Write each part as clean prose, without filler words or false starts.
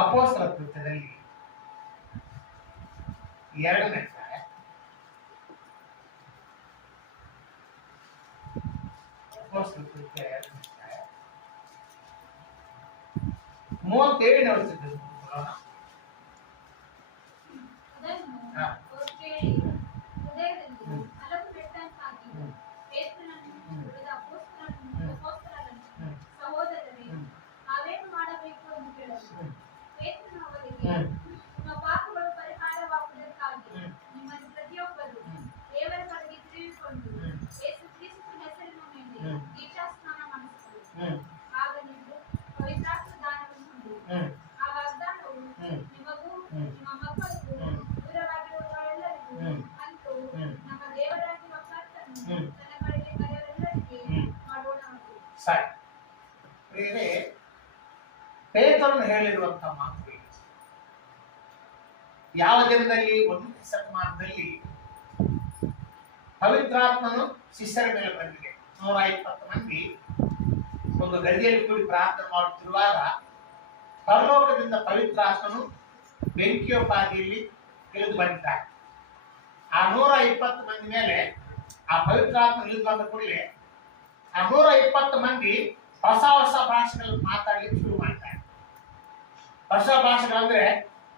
ಅಪೊಸ್ತಲರ ಕೃತ್ಯದಲ್ಲಿ 2ನೇ ಅಧ್ಯಾಯ 37ನೇ ವಚನದಲ್ಲಿ ಪೇತ್ರನು ಹೇಳಿರುವಂತಹ ಮಾತು ಯಾವ ದಿನದಲ್ಲಿ 1ನೇ ಶತಮಾನದಲ್ಲಿ ಪವಿತ್ರಾತ್ಮನು ಶಿಷ್ಯರ ಮೇಲೆ ಬಂದಿದೆ. 120 ಮಂದಿ ಒಂದು ಗದಿಯಲ್ಲಿ ಕೂಡಿ ಪ್ರಾರ್ಥನೆ ಮಾಡುತ್ತಿರುವಾಗ ಪರಲೋಕದಿಂದ ಪವಿತ್ರಾತ್ಮನು ಬೆಂಕಿಯೋಪಾದಿಯಲ್ಲಿ ಇಳಿದು ಬಂದಿದ್ದಾರೆ. ಆ 120 ಮಂದಿ ಮೇಲೆ ಆ ಪವಿತ್ರಾತ್ಮ ಇಳಿದು ಬಂದ ಕೂಡಲೇ ಆ 120 ಮಂದಿ ಹೊಸ ಹೊಸ ಭಾಷೆಗಳನ್ನು ಮಾತಾಡಲಿಕ್ಕೆ ಶುರು ಮಾಡ್ತಾರೆ. ಹೊಸ ಭಾಷೆಗಳಂದ್ರೆ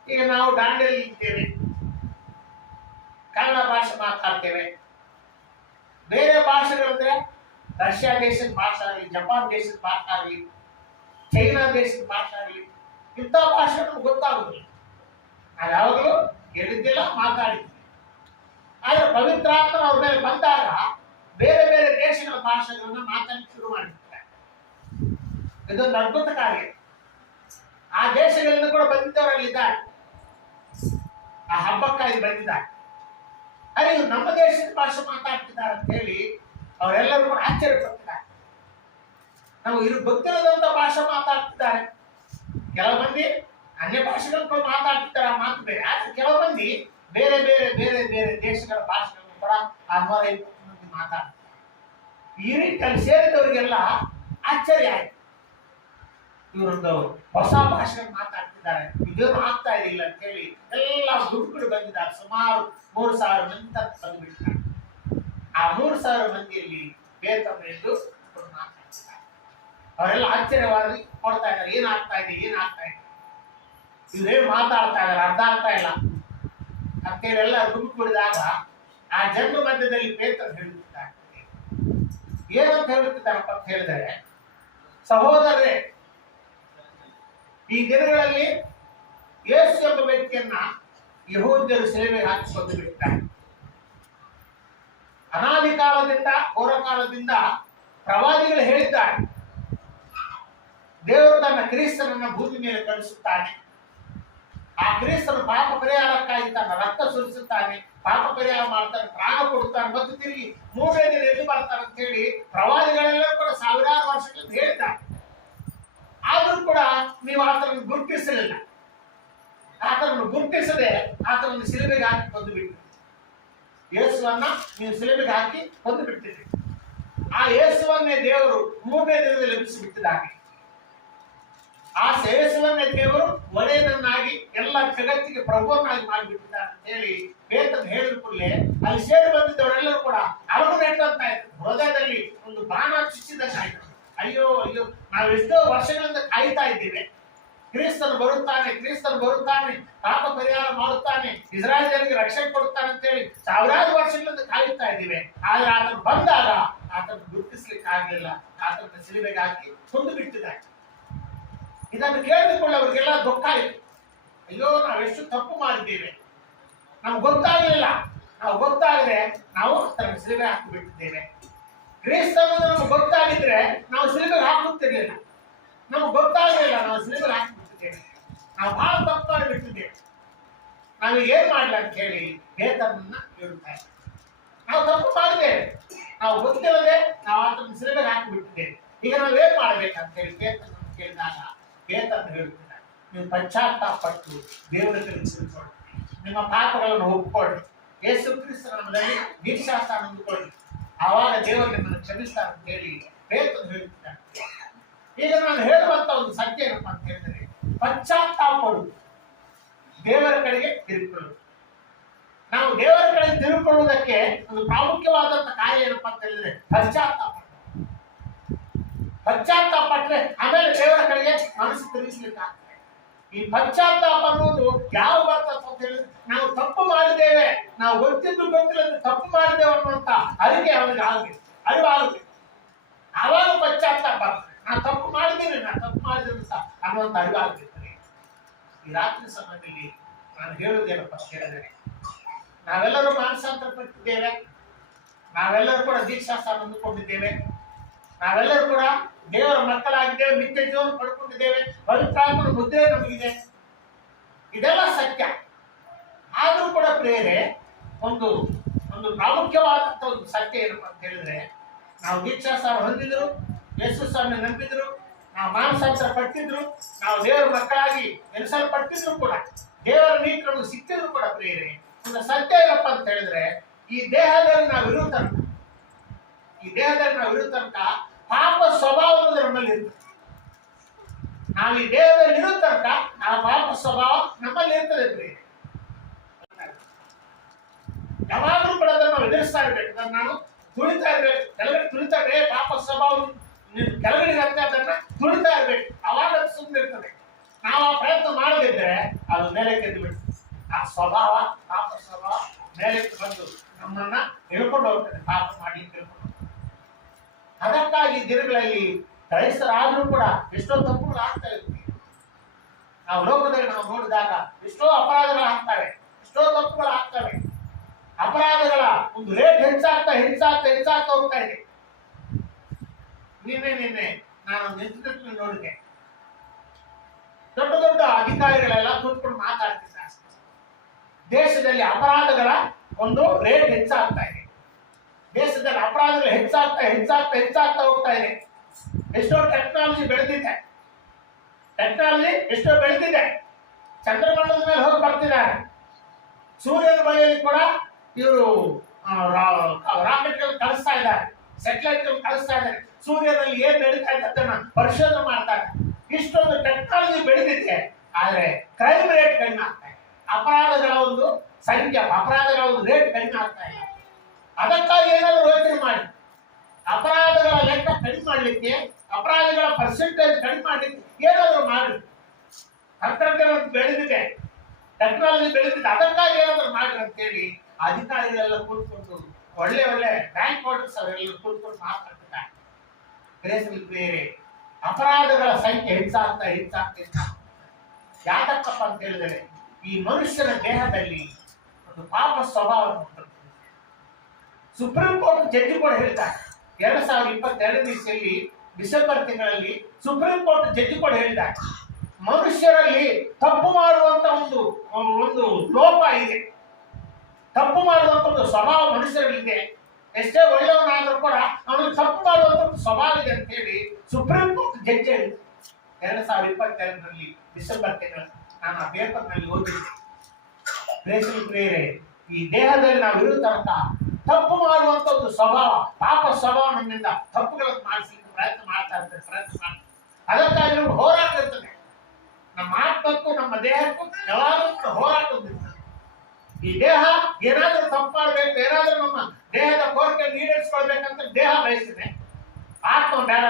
ಈಗ ನಾವು ದಾಂಡೇಲಿ ಇದ್ದೇವೆ, ಕನ್ನಡ ಭಾಷೆ ಮಾತಾಡ್ತೇವೆ. ಬೇರೆ ಭಾಷೆಗಳಂದ್ರೆ ರಷ್ಯಾ ದೇಶದ ಭಾಷೆ ಆಗಲಿ, ಜಪಾನ್ ದೇಶದ ಭಾಷೆ ಆಗಲಿ, ಚೈನಾ ದೇಶದ ಭಾಷೆ ಆಗಲಿ, ಇಂಥ ಭಾಷೆ ನಮ್ಗೆ ಗೊತ್ತಾಗುದಿಲ್ಲ. ನಾವು ಯಾವಾಗಲೂ ಹೇಳಿದ್ದಿಲ್ಲ, ಮಾತಾಡಿದ್ವಿ. ಆದ್ರೆ ಪವಿತ್ರಾತ್ಮ ಅವ್ರ ಮೇಲೆ ಬಂದಾಗ ಬೇರೆ ಬೇರೆ ದೇಶಗಳ ಭಾಷೆಗಳನ್ನ ಮಾತಾಡಲಿಕ್ಕೆ ಶುರು ಮಾಡಿರ್ತಾರೆ. ಇದೊಂದು ಅದ್ಭುತ ಕಾರ್ಯ. ಆ ದೇಶಗಳಿಂದ ಕೂಡ ಬಂದಿದ್ದವರಲ್ಲಿದ್ದಾರೆ, ಆ ಹಬ್ಬಕ್ಕಾಗಿ ಬಂದಿದ್ದಾರೆ. ಅದೇ ನಮ್ಮ ದೇಶದ ಭಾಷೆ ಮಾತಾಡ್ತಿದ್ದಾರೆ ಅಂತ ಹೇಳಿ ಅವರೆಲ್ಲರೂ ಕೂಡ ಆಶ್ಚರ್ಯ ಪಡ್ತಿದ್ದಾರೆ. ನಾವು ಇವ್ರು ಗೊತ್ತಿರೋದಂತ ಭಾಷೆ ಮಾತಾಡ್ತಿದ್ದಾರೆ. ಕೆಲವು ಮಂದಿ ಅನ್ಯ ಭಾಷೆಗಳು ಮಾತಾಡ್ತಿದ್ದಾರೆ, ಆ ಮಾತು ಬೇರೆ. ಆದ್ರೆ ಕೆಲವು ಮಂದಿ ಬೇರೆ ಬೇರೆ ಬೇರೆ ಬೇರೆ ದೇಶಗಳ ಭಾಷೆಗಳನ್ನು ಕೂಡ ಆ 120 ಮಂದಿ ಮಾತಾಡ್ತಾರೆ. ಈ ರೀತಿಯಲ್ಲಿ ಸೇರಿದವರಿಗೆಲ್ಲ ಆಶ್ಚರ್ಯ ಆಯ್ತು. ಇವರೊಂದು ಹೊಸ ಭಾಷೆ ಮಾತಾಡ್ತಿದ್ದಾರೆ, ಇದೇನು ಆಗ್ತಾ ಇದಿಲ್ಲ ಅಂತ ಹೇಳಿ ಎಲ್ಲ ಗುರುಗಳು ಬಂದಿದ್ದಾರೆ. ಸುಮಾರು 3,000 ಮಂದಿ ಬಂದುಬಿಟ್ಟಿದ್ದಾರೆ. ಆ 3,000 ಮಂದಿಯಲ್ಲಿ ಪೇತ್ರನು ಎಂದು ಮಾತಾಡ್ತಿದ್ದಾರೆ. ಅವರೆಲ್ಲ ಆಶ್ಚರ್ಯವಾಗಿ ಕೊಡ್ತಾ ಇದ್ದಾರೆ, ಏನಾಗ್ತಾ ಇದೆ, ಏನಾಗ್ತಾ ಇದೆ, ಇವ್ರೇನು ಮಾತಾಡ್ತಾ ಇದ್ದಾರೆ, ಅರ್ಥ ಆಗ್ತಾ ಇಲ್ಲ ಅಂತೇಳಿ ಎಲ್ಲ ಗುರುಕುಡಿದಾಗ ಆ ಜನರ ಮಧ್ಯದಲ್ಲಿ ಪೇತ್ರನು ಹೇಳುತ್ತಿದ್ದಾರೆ. ಏನಂತ ಹೇಳುತ್ತಿದ್ದಾರಪ್ಪ ಅಂತ ಹೇಳಿದರೆ, ಸಹೋದರರೇ, ಈ ದಿನಗಳಲ್ಲಿ ಯೇಸು ಎಂಬ ವ್ಯಕ್ತಿಯನ್ನ ಯೆಹೂದ್ಯರು ಶಿಲುಬೆಗೆ ಹಾಕಿಕೊಂಡು ಬಿಟ್ಟಿದ್ದಾರೆ. ಅನಾದಿ ಕಾಲದಿಂದ ಪೂರ್ವಕಾಲದಿಂದ ಪ್ರವಾದಿಗಳು ಹೇಳಿದ್ದಾರೆ, ದೇವರು ತನ್ನ ಕ್ರಿಸ್ತನನ್ನ ಭೂಮಿ ಮೇಲೆ ಕಳಿಸುತ್ತಾನೆ, ಆ ಕ್ರಿಸ್ತನು ಪಾಪ ಪರಿಹಾರಕ್ಕಾಗಿ ತನ್ನ ರಕ್ತ ಸುರಿಸುತ್ತಾನೆ, ಪಾಪ ಪರಿಹಾರ ಮಾಡ್ತಾನೆ, ಪ್ರಾಣ ಕೊಡುತ್ತಾನೆ, ಮತ್ತು ತಿರುಗಿ 3ನೇ ದಿನ ಎದ್ದು ಬರ್ತಾನೆ ಅಂತ ಹೇಳಿ ಪ್ರವಾದಿಗಳೆಲ್ಲ ಕೂಡ ಸಾವಿರಾರು ವರ್ಷಗಳಿಂದ ಹೇಳಿದ್ದಾರೆ. ಆದರೂ ಕೂಡ ನೀವು ಆತನನ್ನು ಗುರುತಿಸಲಿಲ್ಲ. ಆತನನ್ನು ಗುರುತಿಸದೆ ಆತನನ್ನು ಶಿಲುಬೆಗೆ ಹಾಕಿ ಕೊಂದು ಬಿಟ್ಟಿರಿ. ಯೇಸುವನ್ನ ನೀವು ಶಿಲುಬೆಗೆ ಹಾಕಿ ಕೊಂದು ಬಿಟ್ಟಿರಿ. ಆ ಯೇಸುವನ್ನೇ ದೇವರು 3ನೇ ದಿನದಲ್ಲಿ ಎಬ್ಬಿಸಿಬಿಟ್ಟಿದ್ದಾನೆ. ಆ ಯೇಸುವನ್ನೇ ದೇವರು ಒಡೆಯನನ್ನಾಗಿ ಎಲ್ಲ ಜಗತ್ತಿಗೆ ಪ್ರಭುವನ್ನಾಗಿ ಮಾಡಿಬಿಟ್ಟಿದ್ದಾರೆ ಅಂತ ಹೇಳಿ ಪೇತ್ರನು ಹೇಳಿದ ಕೂಡಲೇ ಅಲ್ಲಿ ಸೇರಿ ಬಂದಿದ್ದವರೆಲ್ಲರೂ ಕೂಡ ಅರಗುನೆಟ್ಟಂತ ಆಯ್ತು. ಹೃದಯದಲ್ಲಿ ಒಂದು ಬಾಣ ಚುಚ್ಚಿದಂತಾಯ್ತು. ಅಯ್ಯೋ ಅಯ್ಯೋ, ನಾವು ಎಷ್ಟೋ ವರ್ಷಗಳಿಂದ ಕಾಯ್ತಾ ಇದ್ದೇವೆ, ಕ್ರಿಸ್ತನು ಬರುತ್ತಾನೆ, ಕ್ರಿಸ್ತನು ಬರುತ್ತಾನೆ, ಪಾಪ ಪರಿಹಾರ ಮಾಡುತ್ತಾನೆ, ಇಸ್ರಾಯೇಲ್ ಜನರಿಗೆ ರಕ್ಷಣೆ ಕೊಡುತ್ತಾನೆ ಅಂತ ಹೇಳಿ ಸಾವಿರಾರು ವರ್ಷಗಳಿಂದ ಕಾಯುತ್ತಾ ಇದ್ದೀವಿ. ಆದ್ರೆ ಆತನು ಬಂದಾಗ ಆತನು ಗುರುತಿಸ್ಲಿಕ್ಕೆ ಆಗಲಿಲ್ಲ. ಆತನ ಶಿಲುಬೆಗೆ ಹಾಕಿ ಕೊಂದು ಬಿಟ್ಟಿದ್ದಾರೆ. ಇದನ್ನು ಕೇಳಿದುಕೊಳ್ಳೋರಿಗೆಲ್ಲ ದುಃಖ ಆಯಿತು. ಅಯ್ಯೋ, ನಾವೆಷ್ಟು ತಪ್ಪು ಮಾಡಿದ್ದೇವೆ, ನಮ್ಗೆ ಗೊತ್ತಾಗಲಿಲ್ಲ. ನಾವು ಗೊತ್ತಾಗದೆ ನಾವು ಆತನ ಶಿಲುಬೆಗೆ ಹಾಕಿ ಬಿಟ್ಟಿದ್ದೇವೆ. ಕ್ರಿಸ್ತನು ನಮ್ಗೆ ಗೊತ್ತಾಗಿದ್ರೆ ನಾವು ಶಿಲುಬೆಗೆ ಹಾಕುತ್ತಿರಲಿಲ್ಲ. ನಮ್ಗೆ ಗೊತ್ತಾಗಲಿಲ್ಲ, ನಾವು ಶಿಲುಬೆಗೆ ಹಾಕಿಬಿಟ್ಟಿದ್ದೇವೆ. ನಾವು ಬಹಳ ತಪ್ಪು ಮಾಡಿಬಿಟ್ಟಿದ್ದೇವೆ. ನಾವು ಏನ್ ಮಾಡಲ್ಲ ಅಂತ ಹೇಳಿ ಪೇತ್ರನನ್ನ ಕೇಳುತ್ತಾರೆ. ನಾವು ತಪ್ಪು ಮಾಡಿದ್ದೇವೆ, ನಾವು ಗೊತ್ತಿಲ್ಲದೆ ನಾವು ಆತನ ಶಿಲುಬೆಗೆ ಹಾಕಿಬಿಟ್ಟಿದ್ದೇವೆ. ಈಗ ನಾವು ಏನ್ ಮಾಡ್ಬೇಕಂತ ಹೇಳಿ ಪೇತ್ರನನ್ನು ಕೇಳಿದಾಗ ಪೇತ್ರನು ಹೇಳುತ್ತಿದ್ದಾರೆ, ನೀವು ಪಶ್ಚಾತ್ತಾಪಟ್ಟು ದೇವರ ತಿಳಿಸಿಕೊಳ್ಳಿ, ನಿಮ್ಮ ಪಾಪಗಳನ್ನು ಒಪ್ಪಿಕೊಳ್ಳಿ, ಯೇಸು ಕ್ರಿಸ್ತನ ನಾಮದಲ್ಲಿ ದೀಕ್ಷಾಸ್ನಾನ ಹೊಂದಿಕೊಳ್ಳಿ, ಆವಾಗ ದೇವರು ನಿಮ್ಮನ್ನು ಕ್ಷಮಿಸ್ತಾರೆ ಅಂತ ಹೇಳಿ ಪೇತ್ರನು ಹೇಳುತ್ತಿದ್ದಾರೆ. ಈಗ ನಾನು ಹೇಳುವಂತ ಒಂದು ಸತ್ಯ ಏನಪ್ಪ ಅಂತ ಹೇಳಿದರೆ, ಪಶ್ಚಾತ್ತಾಪ ದೇವರ ಕಡೆಗೆ ತಿರುಗಿಕೊಳ್ಳುವುದು. ನಾವು ದೇವರ ಕಡೆಗೆ ತಿರುಗಿಕೊಳ್ಳುವುದಕ್ಕೆ ಒಂದು ಪ್ರಾಮುಖ್ಯವಾದಂತಹ ಕಾರ್ಯ ಏನಪ್ಪಾ ಅಂತ ಹೇಳಿದ್ರೆ ಪಶ್ಚಾತ್ತಾಪ. ಪಶ್ಚಾತ್ತಾಪ ಪಟ್ಟರೆ ಆಮೇಲೆ ದೇವರ ಕಡೆಗೆ ಮನಸ್ಸು ತಿರುಗಿಸ್ಲಿಕ್ಕಾಗ್ತದೆ. ಈ ಪಶ್ಚಾತ್ತಾಪ ಅನ್ನೋದು ಯಾವ ಬರ್ತದೆ ಅಂತ ಹೇಳಿದ್ರೆ, ನಾವು ತಪ್ಪು ಮಾಡಿದ್ದೇವೆ, ನಾವು ಗೊತ್ತಿದ್ದು ಗೊತ್ತಿಲ್ಲ ತಪ್ಪು ಮಾಡಿದ್ದೇವೆ ಅನ್ನುವಂತ ಅರಿಕೆ ಅವನಿಗೆ ಆಗಬೇಕು, ಅರಿವಾಗಬೇಕು. ಆವಾಗ ಪಶ್ಚಾತ್ತಾಪ ಬರ್ತದೆ. ನಾನು ತಪ್ಪು ಮಾಡಿದ್ದೇನೆ ಅಂತ ಅನ್ನುವಂತ ಅರಿವಾಗಬೇಕು. ಈ ರಾತ್ರಿ ಸಮಯದಲ್ಲಿ ನಾನು ಹೇಳುವುದೇನಪ್ಪ ಕೇಳಿದರೆ, ನಾವೆಲ್ಲರೂ ಮಾನಸಾಂತರ ಪಟ್ಟಿದ್ದೇವೆ, ನಾವೆಲ್ಲರೂ ಕೂಡ ದೀಕ್ಷಾಸ್থাನ ಹೊಂದಿಕೊಂಡಿದ್ದೇವೆ, ನಾವೆಲ್ಲರೂ ಕೂಡ ದೇವರ ಮಕ್ಕಳಾಗಿದ್ದೇವೆ, ನಿತ್ಯ ಜೀವನ ಪಡ್ಕೊಂಡಿದ್ದೇವೆ, ಪವಿತ್ರಾತ್ಮನ ಮುದ್ರೆ ನಮಗಿದೆ, ಇದೆಲ್ಲ ಸತ್ಯ. ಆದ್ರೂ ಕೂಡ ಪ್ರೇರೆ ಒಂದು ಒಂದು ಪ್ರಾಮುಖ್ಯವಾದಂತ ಒಂದು ಸತ್ಯ ಏನಪ್ಪ ಅಂತ ಹೇಳಿದ್ರೆ, ನಾವು ದೀಕ್ಷಾಸ್থাನ ಹೊಂದಿದ್ರು, ಯೇಸು ಸ್ವಾಮಿ ನಂಬಿದ್ರು, ನಾವು ಮಾನಸಾಂತರ ಪಟ್ಟಿದ್ರು, ನಾವು ದೇವರ ಮಕ್ಕಳಾಗಿ ಎನಿಸಲ್ಪಟ್ಟಿದ್ರು ಕೂಡ, ದೇವರ ನೀತಿ ನಮಗೆ ಸಿಕ್ಕಿದ್ರು ಕೂಡ ಪ್ರೇರೆ ಒಂದು ಸತ್ಯ ಏನಪ್ಪ ಅಂತ ಹೇಳಿದ್ರೆ, ಈ ದೇಹದಲ್ಲಿ ನಾವು ಇರೋ ತನಕ ಪಾಪ ಸ್ವಭಾವ ನಮ್ಮಲ್ಲಿ ಇರ್ತದೆ. ನಾವು ಈ ದೇಹದಲ್ಲಿ ಇರೋ ತನಕ ಆ ಪಾಪ ಸ್ವಭಾವ ನಮ್ಮಲ್ಲಿ ಇರ್ತದೆ ಪ್ರೇರೆ. ಯಾವಾಗಲೂ ಕೂಡ ಅದನ್ನು ನಾವು ಎದುರಿಸ್ತಾ ಇರ್ಬೇಕು, ಅದನ್ನು ನಾವು ತುಳಿತಾ ಇರ್ಬೇಕು. ಕೆಳಗಡೆ ತುಳಿತಾ ಪಾಪ ಸ್ವಭಾವ ಕೆಳಗಡೆ ಇರುತ್ತೆ, ಅದನ್ನ ತುಳಿತಾ ಇರ್ಬೇಕು. ಅವಾಗ ಅದು ಸುಮ್ಮನೆ ಇರ್ತದೆ. ನಾವು ಆ ಪ್ರಯತ್ನ ಮಾಡದಿದ್ರೆ ಅದು ಮೇಲಕ್ಕೆ ಎದ್ದು ಬಿಡ್ತದೆ. ಆ ಸ್ವಭಾವ, ಪಾಪ ಸ್ವಭಾವ ಮೇಲಕ್ಕೆ ಬಂದು ನಮ್ಮನ್ನ ಹೇಳ್ಕೊಂಡು ಹೋಗ್ತದೆ, ಪಾಪ ಮಾಡಿ ತಿಳ್ಕೊಂಡು. ಅದಕ್ಕಾಗಿ ದಿನಗಳಲ್ಲಿ ಕ್ರೈಸ್ತರಾದ್ರೂ ಕೂಡ ಎಷ್ಟೋ ತಪ್ಪುಗಳು ಆಗ್ತಾ ಇರ್ತೀವಿ. ನಾವು ಲೋಕದಲ್ಲಿ ನಾವು ನೋಡಿದಾಗ ಎಷ್ಟೋ ಅಪರಾಧಗಳು ಆಗ್ತವೆ, ಎಷ್ಟೋ ತಪ್ಪುಗಳು ಆಗ್ತವೆ. ಅಪರಾಧಗಳ ಒಂದು ರೇಟ್ ಹೆಚ್ಚಾಗ್ತಾ ಹೋಗ್ತಾ ಇದೆ. ನಿನ್ನೆ ನಾನು ನಿಂತು ನೋಡಿದೆ, ದೊಡ್ಡ ಅಧಿಕಾರಿಗಳೆಲ್ಲ ಕೂತ್ಕೊಂಡು ಮಾತಾಡ್ತಿದ್ದಾರೆ. ದೇಶದಲ್ಲಿ ಅಪರಾಧಗಳ ಒಂದು ರೇಟ್ ಹೆಚ್ಚಾಗ್ತಾ ಇದೆ. ದೇಶದಲ್ಲಿ ಅಪರಾಧಗಳು ಹೆಚ್ಚಾಗ್ತಾ ಹೋಗ್ತಾ ಇದೆ. ಎಷ್ಟೋ ಟೆಕ್ನಾಲಜಿ ಬೆಳೆದಿದೆ, ಎಷ್ಟೋ ಬೆಳೆದಿದೆ. ಚಂದ್ರಮಂಡಲದ ಮೇಲೆ ಹೋಗಿ ಬರ್ತಿದ್ದಾರೆ. ಸೂರ್ಯನ ಬಳಿಯಲ್ಲಿ ಕೂಡ ಇವರು ರಾಕೆಟ್ಗಳು ಕಳಿಸ್ತಾ ಇದ್ದಾರೆ, ಸ್ಯಾಟಲೈಟ್ಗಳು ಕಳಿಸ್ತಾ ಇದ್ದಾರೆ. ಸೂರ್ಯನಲ್ಲಿ ಏನ್ ನಡೀತಾ ಇದೆ ಅದನ್ನ ಪರಿಶೋಧನೆ ಮಾಡ್ತಾರೆ. ಇಷ್ಟೊಂದು ಟೆಕ್ನಾಲಜಿ ಬೆಳೆದಿದೆ, ಆದ್ರೆ ಕ್ರೈಮ್ ರೇಟ್ ಕಡಿಮೆ ಆಗ್ತಾ ಇದೆ. ಅಪರಾಧಗಳ ಒಂದು ಸಂಖ್ಯೆ, ಅಪರಾಧಗಳ ಒಂದು ರೇಟ್ ಕಡಿಮೆ ಆಗ್ತಾ ಇದೆ. ಅದಕ್ಕಾಗಿ ಏನಾದ್ರು ಯೋಚನೆ ಮಾಡಿ, ಅಪರಾಧಗಳ ಲೆಕ್ಕ ಕಡಿಮೆ ಮಾಡ್ಲಿಕ್ಕೆ, ಅಪರಾಧಗಳ ಪರ್ಸೆಂಟೇಜ್ ಕಡಿಮೆ ಮಾಡ್ಲಿಕ್ಕೆ ಏನಾದ್ರು ಮಾಡಿ. ತಂತ್ರಜ್ಞಾನ ಬೆಳೆದಿದೆ, ಟೆಕ್ನಾಲಜಿ ಬೆಳೆದಿದೆ, ಅದಕ್ಕಾಗಿ ಏನಾದ್ರು ಮಾಡ್ರಿ ಅಂತೇಳಿ ಅಧಿಕಾರಿಗಳೆಲ್ಲ ಕೂತ್ಕೊಂಡು ಒಳ್ಳೆ ಬ್ಯಾಂಕ್ ವಾಟರ್ಸ್ ಅವರೆಲ್ಲ ಕೂತ್ಕೊಂಡು ಮಾತಾಡ್ತಿದ್ದಾರೆ. ಬೇರೆ ಅಪರಾಧಗಳ ಸಂಖ್ಯೆ ಹೆಚ್ಚಾಗ್ತಾ ಯಾಕಪ್ಪ ಅಂತ ಹೇಳಿದರೆ, ಈ ಮನುಷ್ಯನ ದೇಹದಲ್ಲಿ ಒಂದು ಪಾಪ ಸ್ವಭಾವ ಉಂಟು. ಸುಪ್ರೀಂ ಕೋರ್ಟ್ ಜಡ್ಜಿ ಕೂಡ ಹೇಳ್ತಾರೆ, 2022 ಡಿಸೆಂಬರ್ ತಿಂಗಳಲ್ಲಿ ಸುಪ್ರೀಂ ಕೋರ್ಟ್ ಜಡ್ಜಿ ಕೂಡ ಹೇಳಿದ್ದಾರೆ, ಮನುಷ್ಯರಲ್ಲಿ ತಪ್ಪು ಮಾಡುವಂತ ಒಂದು ಲೋಪ ಇದೆ, ತಪ್ಪು ಮಾಡುವಂತ ಒಂದು ಸ್ವಭಾವ ಮನುಷ್ಯರಲ್ಲಿದೆ. ಎಷ್ಟೇ ಒಳ್ಳೆಯವನಾದ್ರೂ ಕೂಡ ಅವನಿಗೆ ತಪ್ಪು ಮಾಡುವಂತ ಒಂದು ಸ್ವಭಾವ ಇದೆ ಅಂತ ಹೇಳಿ ಸುಪ್ರೀಂ ಕೋರ್ಟ್ ಜಡ್ಜಿ ಹೇಳಿದೆ 2022 ಡಿಸೆಂಬರ್ ತಿಂಗಳಲ್ಲಿ. ನಾನು ಆ ಪೇಪರ್ ನಲ್ಲಿ ಓದಿದ್ದೆ. ಪ್ರೇರೆ ಈ ದೇಹದಲ್ಲಿ ನಾವು ಇರೋ ತನಕ ತಪ್ಪು ಮಾಡುವಂತ ಒಂದು ಸ್ವಭಾವ, ಪಾಪ ಸ್ವಭಾವ ನಮ್ಮಿಂದ ತಪ್ಪುಗಳನ್ನು ಮಾಡಿಸಲಿಕ್ಕೆ ಪ್ರಯತ್ನ ಮಾಡ್ತಾ ಇರ್ತದೆ. ಅದಕ್ಕಾಗಿ ಹೋರಾಟ ಇರ್ತದೆ. ನಮ್ಮ ಆತ್ಮಕ್ಕೂ ನಮ್ಮ ದೇಹಕ್ಕೂ ಯಾವಾಗಲೂ ಕೂಡ ಹೋರಾಟ ಇರ್ತದೆ. ಈ ದೇಹ ಏನಾದ್ರೂ ತಪ್ಪು ಮಾಡ್ಬೇಕು, ಏನಾದ್ರೂ ನಮ್ಮ ದೇಹದ ಕೋರಿಕೆ ಈಡೇರಿಸ್ಕೊಳ್ಬೇಕಂತ ದೇಹ ಬಯಸ್ತದೆ. ಆತ್ಮ ಬೇಡ